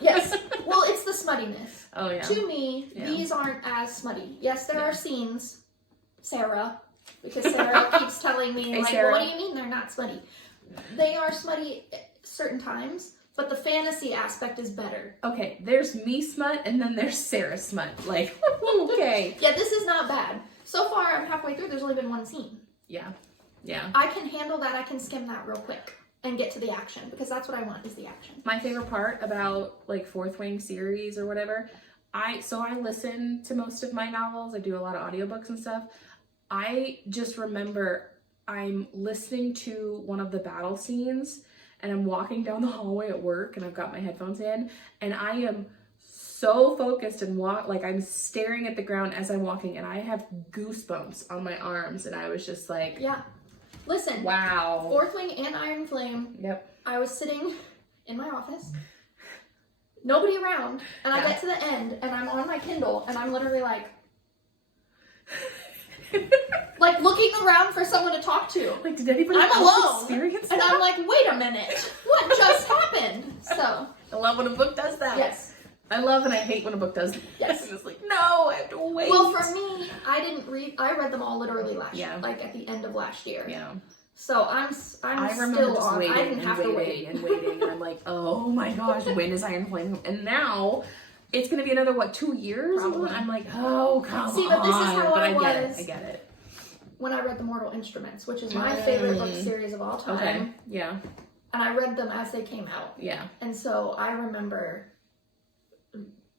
Yes. Well, it's the smuttiness. Oh, yeah. To me, Yeah. these aren't as smutty. Yes, there Yeah. are scenes, Sarah, because Sarah keeps telling me, Hey, like, Sarah. well, what do you mean they're not smutty? They are smutty at certain times, but the fantasy aspect is better. Okay, there's me smut and then there's Sarah smut. Like, okay. Yeah, this is not bad. So far, I'm halfway through. There's only been one scene. Yeah. Yeah. I can handle that. I can skim that real quick and get to the action because that's what I want is the action. My favorite part about like Fourth Wing series or whatever, I listen to most of my novels. I do a lot of audiobooks and stuff. I just remember I'm listening to one of the battle scenes and I'm walking down the hallway at work and I've got my headphones in and I am so focused and like I'm staring at the ground as I'm walking and I have goosebumps on my arms and I was just like, Yeah. Listen. wow. Fourth Wing and Iron Flame. Yep. I was sitting in my office, nobody around, and I get to the end, and I'm on my Kindle, and I'm literally like looking around for someone to talk to. Like, did anybody I'm else alone, experience and that? I'm like, wait a minute, what just happened? So, I love when a book does that. yes. I love and I hate when a book does that. Yes. And it's like, no, I have to wait. Well, for me, I read them all literally last year, Yeah. like at the end of last year. Yeah. So I'm I remember still just on. waiting I didn't and have waiting to wait. and waiting. And I'm like, oh my gosh, when is Iron Flame? And now it's going to be another, 2 years? Probably. I'm like, oh, come on. See, but this is how But I get was. it. I get it. When I read The Mortal Instruments, which is my favorite book Mm. series of all time. Okay. Yeah. And I read them as they came out. Yeah. And so I remember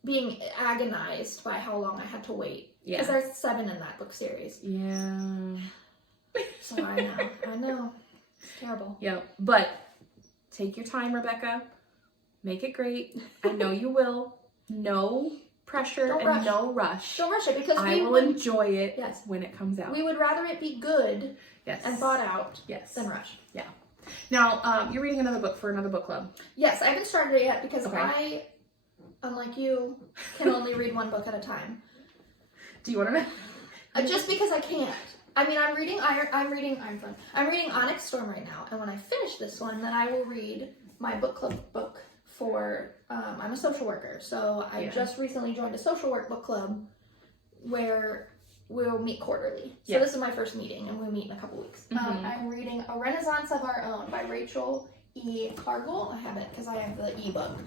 being agonized by how long I had to wait. Yeah. Because there's 7 in that book series. Yeah. So I know. It's terrible. Yeah. But take your time, Rebecca. Make it great. I know you will. No pressure Don't and rush. no rush. Don't rush it because I we will would, enjoy it yes, when it comes out. we would rather it be good Yes. and thought out Yes. than rush. Now, you're reading another book for another book club. Yes, I haven't started it yet because Okay. I, unlike you, can only read one book at a time. Do you want to know? Just because I can't. I mean, I'm reading Onyx Storm right now, and when I finish this one, then I will read my book club book for. I'm a social worker, so I just recently joined a social work book club where we'll meet quarterly. So this is my first meeting, and we'll meet in a couple weeks. Mhm. I'm reading A Renaissance of Our Own by Rachel E. Cargill. I have it because I have the ebook.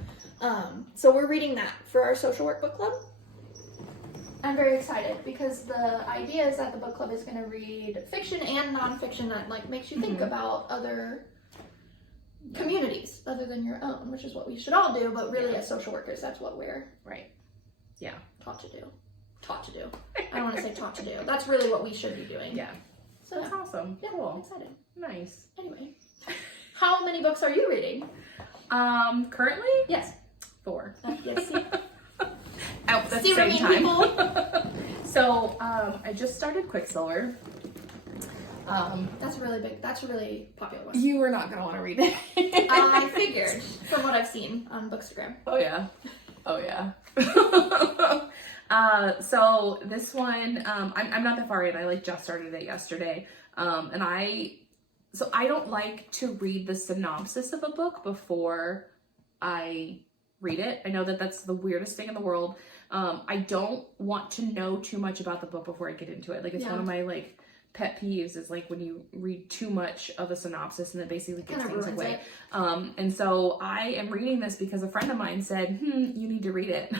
So we're reading that for our social work book club. I'm very excited because the idea is that the book club is going to read fiction and nonfiction that like makes you think about other communities other than your own, which is what we should all do. But really, as social workers, that's what we're Right. Yeah. taught to do. Taught to do. I don't want to say taught to do. That's really what we should be doing. Yeah. So That's awesome. yeah, I'm Cool. excited. Nice. Anyway, how many books are you reading? Currently Yes. 4. Yes. See? At the See what I same mean, time. So, I just started Quicksilver. That's really big. That's a really popular one. You are not gonna want to read it. I figured from what I've seen on Bookstagram. Oh yeah. Oh yeah. So this one, I'm not that far in. I just started it yesterday. And I don't like to read the synopsis of a book before I read it. I know that that's the weirdest thing in the world. I don't want to know too much about the book before I get into it. It's one of my pet peeves is when you read too much of a synopsis and it basically gives Kinda things ruins away. it. And so I am reading this because a friend of mine said, you need to read it.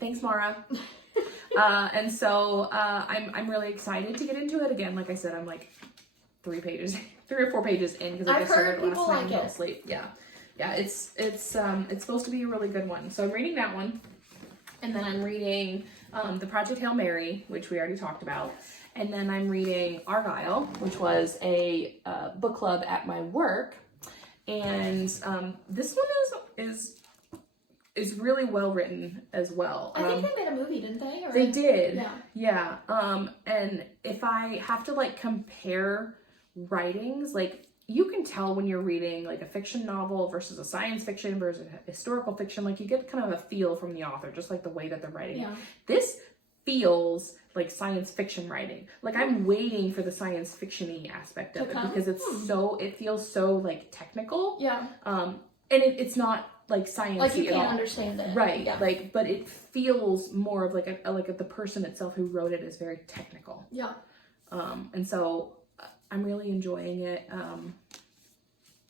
Thanks, Mara. And so I'm really excited to get into it again. Like I said, I'm 3 or 4 pages in because I I've just started heard last people night like and fell it. asleep. Yeah, it's supposed to be a really good one. So I'm reading that one, and then I'm reading the Project Hail Mary, which we already talked about, and then I'm reading Argyle, which was a book club at my work, and this one is really well written as well. I think they made a movie, didn't they? Or They did. Yeah. Yeah. And if I have to compare writings, you can tell when you're reading a fiction novel versus a science fiction versus a historical fiction, you get kind of a feel from the author, just the way that they're writing it. Yeah. This feels like science fiction writing. Like I'm waiting for the science fiction-y aspect of To it come? because it's it feels so like technical. Yeah. And it's not like science-y Like you at can't all. understand it. Right. Yeah. Like, but it feels more of like the person itself who wrote it is very technical. Yeah. And so I'm really enjoying it.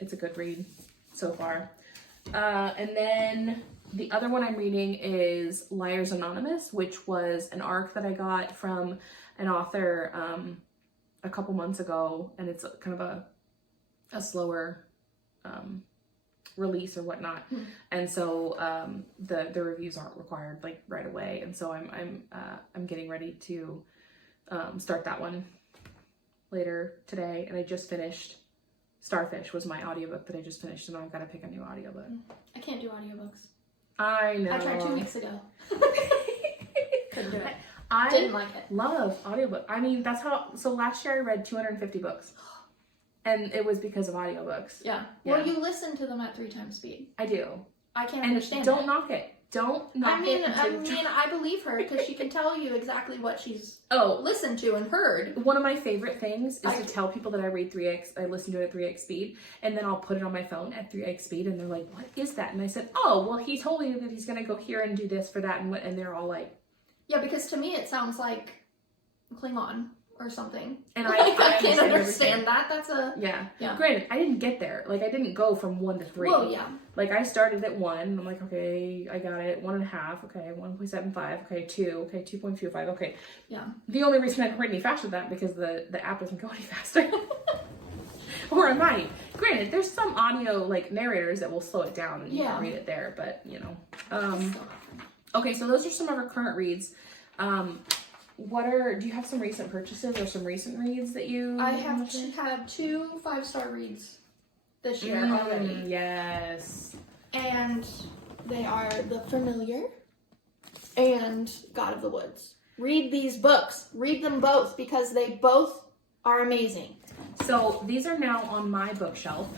It's a good read so far. And then the other one I'm reading is Liars Anonymous, which was an arc that I got from an author a couple months ago, and it's kind of a slower release or whatnot. And so the reviews aren't required like right away, and so I'm getting ready to start that one later today. And I just finished Starfish was my audiobook that I just finished, and I've got to pick a new audiobook. I can't do audiobooks. I know. I tried 2 weeks ago. Couldn't do it. I Didn't like it. love audiobook. I mean, that's how. So last year I read 250 books, and it was because of audiobooks. Yeah. Yeah. Well, you listen to them at 3 times speed. I do. I can't And understand don't it. knock it. Don't knock it. I believe her because she can tell you exactly what she's Oh, listened to and heard. one of my favorite things is I- to tell people that I read 3x, I listen to it at 3x speed, and then I'll put it on my phone at 3x speed, and they're like, what is that? And I said, oh, well, he told me that he's going to go here and do this for that, and they're all like, Yeah, because to me it sounds like Klingon or something. and Like, I can't everything. understand that. That's a... Yeah. Yeah. Granted, I didn't get there. Like, I didn't go from 1 to 3. Well, yeah. Like, I started at 1, and I'm like, okay, I got it. 1.5, okay, 1.75, okay, 2, okay, 2.25, okay. Yeah. The only reason I can read any faster than that because the app doesn't go any faster. Or I might. Granted, there's some audio, like, narrators that will slow it down and you Yeah. can read it there, but, you know. Okay, so those are some of our current reads. Do you have some recent purchases or some recent reads that you... I have had 2 5-star reads this year already. Yes. And they are The Familiar and God of the Woods. Read these books. Read them both because they both are amazing. So these are now on my bookshelf,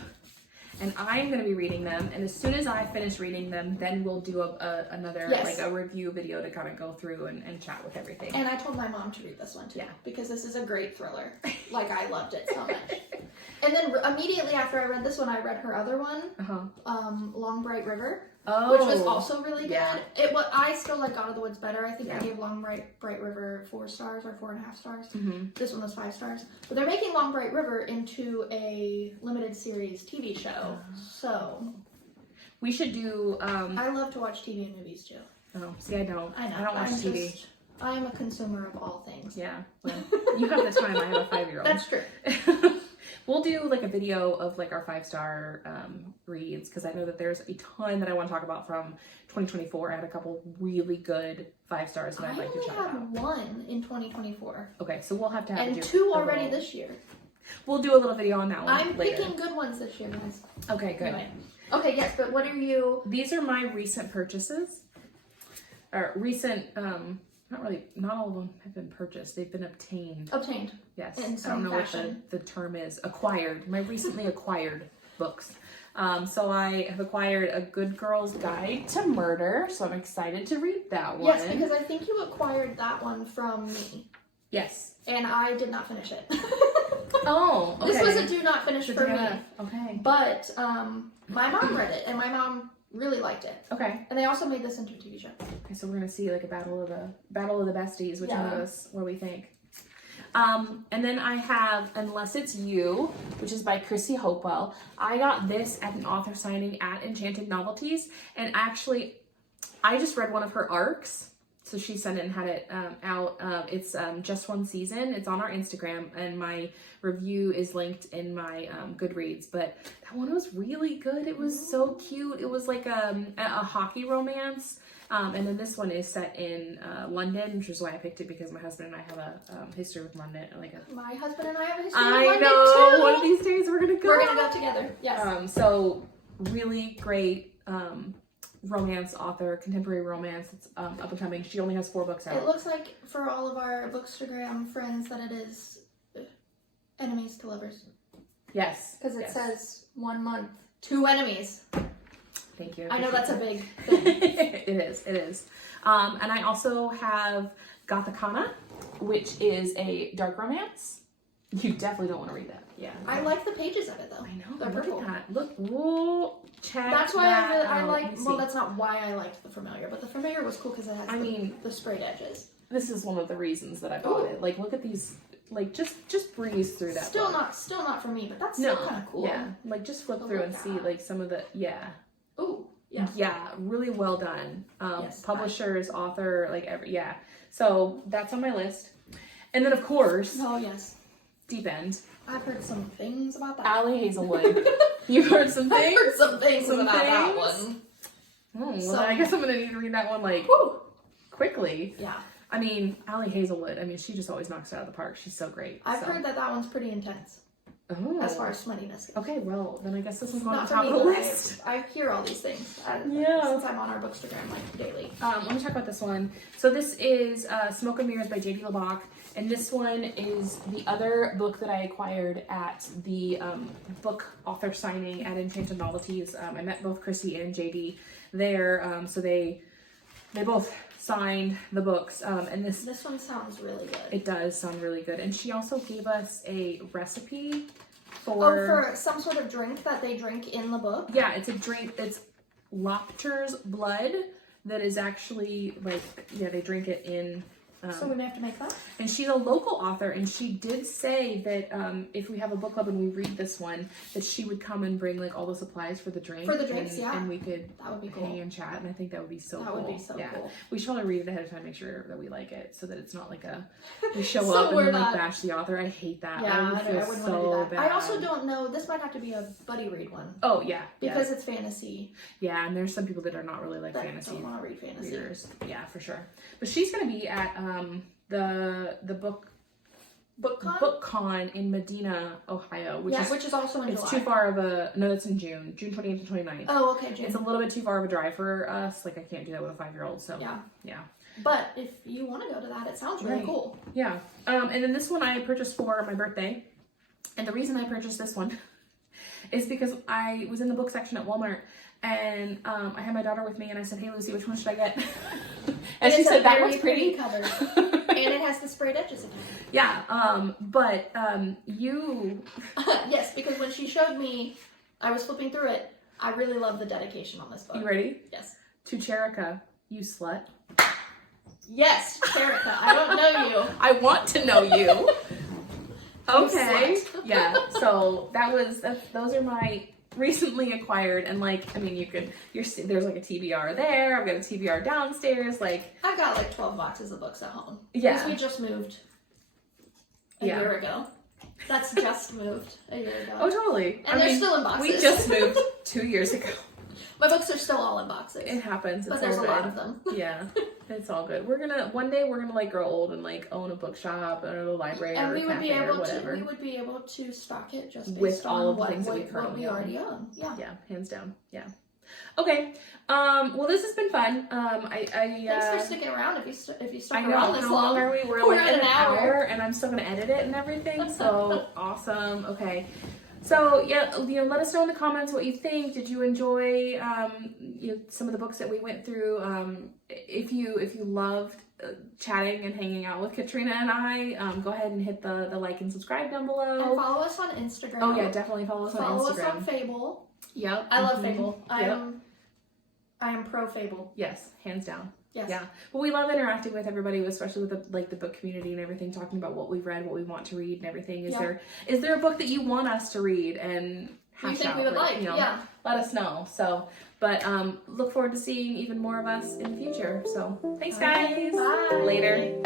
and I'm going to be reading them. And as soon as I finish reading them, then we'll do another Yes. like a review video to kind of go through and chat with everything. And I told my mom to read this one too. Yeah. Because this is a great thriller. Like, I loved it so much. And then immediately after I read this one, I read her other one, Long Bright River, Oh, which was also really good. yeah. I still like God of the Woods better. I think I Yeah. gave Long Bright River 4 stars or 4.5 stars. Mhm. This one was 5 stars. But they're making Long Bright River into a limited series TV show. So We should do. I love to watch TV and movies too. Oh, see, I don't. I know. I don't watch TV. I am a consumer of all things. Yeah. Well, you have the time. I have a 5-year-old. That's true. We'll do like a video of like our 5-star reads because I know that there's a ton that I want to talk about from 2024. I had a couple really good 5 stars that I I'd like to only chat had about. 1 in 2024. Okay, so we'll have to have And do 2 a already little- this year. We'll do a little video on that one I'm later. picking good ones this year, guys. Okay, good. Anyway. Okay, yes, but what are you... These are my recent purchases. Or recent, not all of them have been purchased. They've been obtained. Obtained. Yes. In I don't some know fashion. what the term is. Acquired. My recently acquired books. So I have acquired A Good Girl's Guide to Murder. So I'm excited to read that one. Yes, because I think you acquired that one from me. Yes. And I did not finish it. Oh, okay. This was a do not finish for me. Okay. But my mom read it, and my mom really liked it. Okay. And they also made this into a TV show. Okay, so we're gonna see like a battle of the besties, which one of Yeah. us, what do we think? And then I have Unless It's You, which is by Chrissy Hopewell. I got this at an author signing at Enchanted Novelties, and actually, I just read one of her arcs. So she sent it and had it out. It's just one season. It's on our Instagram, and my review is linked in my Goodreads. But that one was really good. It was so cute. It was like a hockey romance. And then this one is set in London, which is why I picked it, because my husband and I have a history with London. My husband and I have a history with I London know. too. One of these days we're gonna go. We're gonna go together. Yes. So really great romance author, contemporary romance. It's up and coming. She only has 4 books out. It looks like for all of our Bookstagram friends that it is enemies to lovers. Yes. Because it yes. says 1 month, 2 enemies. Thank you. I know that's a big thing. It is. It is. And I also have Gothicana, which is a dark romance. You definitely don't want to read that. Yeah. I like the pages of it though. I know. They're Look purple. at that. Look. Whoa. Check. That's why that I out. like. Let me Well, see. that's not why I liked the Familiar, but the Familiar was cool because it has the sprayed edges. This is one of the reasons that I bought Ooh. it. Like, look at these. Like, just breeze through that. Still book. not for me, but that's No. still kind of cool. Yeah. Like, just flip But through look and at see that. like some of the Ooh, yeah. Yeah, really well done. Yes, Publishers, author, like yeah. So that's on my list. And then of course, Oh yes. Deep End. I've heard some things about that. Allie Hazelwood. You've heard some I've things? heard some things Some about that things? one. Well, So- I guess I'm gonna need to read that one like Woo. quickly. Yeah. I mean, Allie Hazelwood, I mean, she just always knocks it out of the park. She's so great. I've so. heard that one's pretty intense Oh. as far as smuttiness goes. Okay, well, then I guess this one's going to Not the for top me, of the but list. I hear all these things Yeah. since I'm on our Bookstagram like daily. Let me talk about this one. So this is Smoke and Mirrors by J.D. LeBach, and this one is the other book that I acquired at the book author signing at Enchanted Novelties. I met both Chrissy and J.D. there, so they both signed the books, and this one sounds really good. it does sound really good. And she also gave us a recipe for some sort of drink that they drink in the book. Yeah, it's a drink. It's Lopter's blood that is actually like, yeah, they drink it in. So we may have to make that. And she's a local author, and she did say that if we have a book club and we read this one, that she would come and bring like all the supplies for the drink. For the drinks, and, yeah. And we could That would be cool. hang and chat, and I think that would be so That cool. would be so cool. We should probably read it ahead of time, make sure that we like it, so that it's not like we show So up and we're then like not- bash the author. I hate that. Yeah, I would feel I wouldn't so want to do that. bad. I also don't know. This might have to be a buddy read one Oh yeah, because it's fantasy. yeah, and there's some people that are not really like That fantasy don't want to read fantasy. readers. Yeah, for sure. But she's gonna be at the BookCon in Medina, Ohio, which is also in it's July. too far of a no, that's in June 28th to 29th. Oh, okay, June. It's a little bit too far of a drive for us. Like I can't do that with a 5-year-old. So Yeah. But if you want to go to that, it sounds really Right. cool. Yeah. And then this one I purchased for my birthday, and the reason I purchased this one is because I was in the book section at Walmart. And I had my daughter with me, and I said, "Hey, Lucy, which one should I get?" And she it's said, a "That very one's pretty." cover, and it has the sprayed edges again. Yeah. But you. Yes, because when she showed me, I was flipping through it. I really love the dedication on this book. You ready? Yes. To Cherica, you slut. Yes, Cherica. I don't know you. I want to know you. Okay. slut. Yeah. So those are my recently acquired, and like, I mean, there's like a TBR there. I've got a TBR downstairs. Like, I've got like 12 boxes of books at home. Yeah. Because we just moved a Yeah. year ago. That's just moved a year ago. oh, totally. And they're still in boxes. We just moved 2 years ago. My books are still all in boxes. It happens. It's But there's all a good. lot of them. Yeah, it's all good. One day we're gonna like grow old and like own a bookshop or a library And or we a would be cafe or able whatever. we would be able to stock it just based With all on of the what, things that we what currently we own. already own. Yeah. Yeah, hands down. Yeah. Okay. Well, this has been fun. Thanks for sticking around. If you stuck I know. around this How long, long are we? We're We're like at at an an hour. hour, and I'm still gonna edit it and everything. So awesome. Okay. So yeah, let us know in the comments what you think. Did you enjoy some of the books that we went through? If you loved chatting and hanging out with Katrina and I, go ahead and hit the like and subscribe down below. and follow us on Instagram. Oh yeah, definitely follow us on Follow Instagram. us on Fable. Yep. I love Mhm. Fable. Yep. I am pro Fable. Yes, hands down. Yes. Yeah, but we love interacting with everybody, especially with the book community and everything, talking about what we've read, what we want to read, and everything. Is there a book that you want us to read and You hash think out, we would like? Yeah. let us know. So, but look forward to seeing even more of us in the future. So, thanks guys. Bye. Later.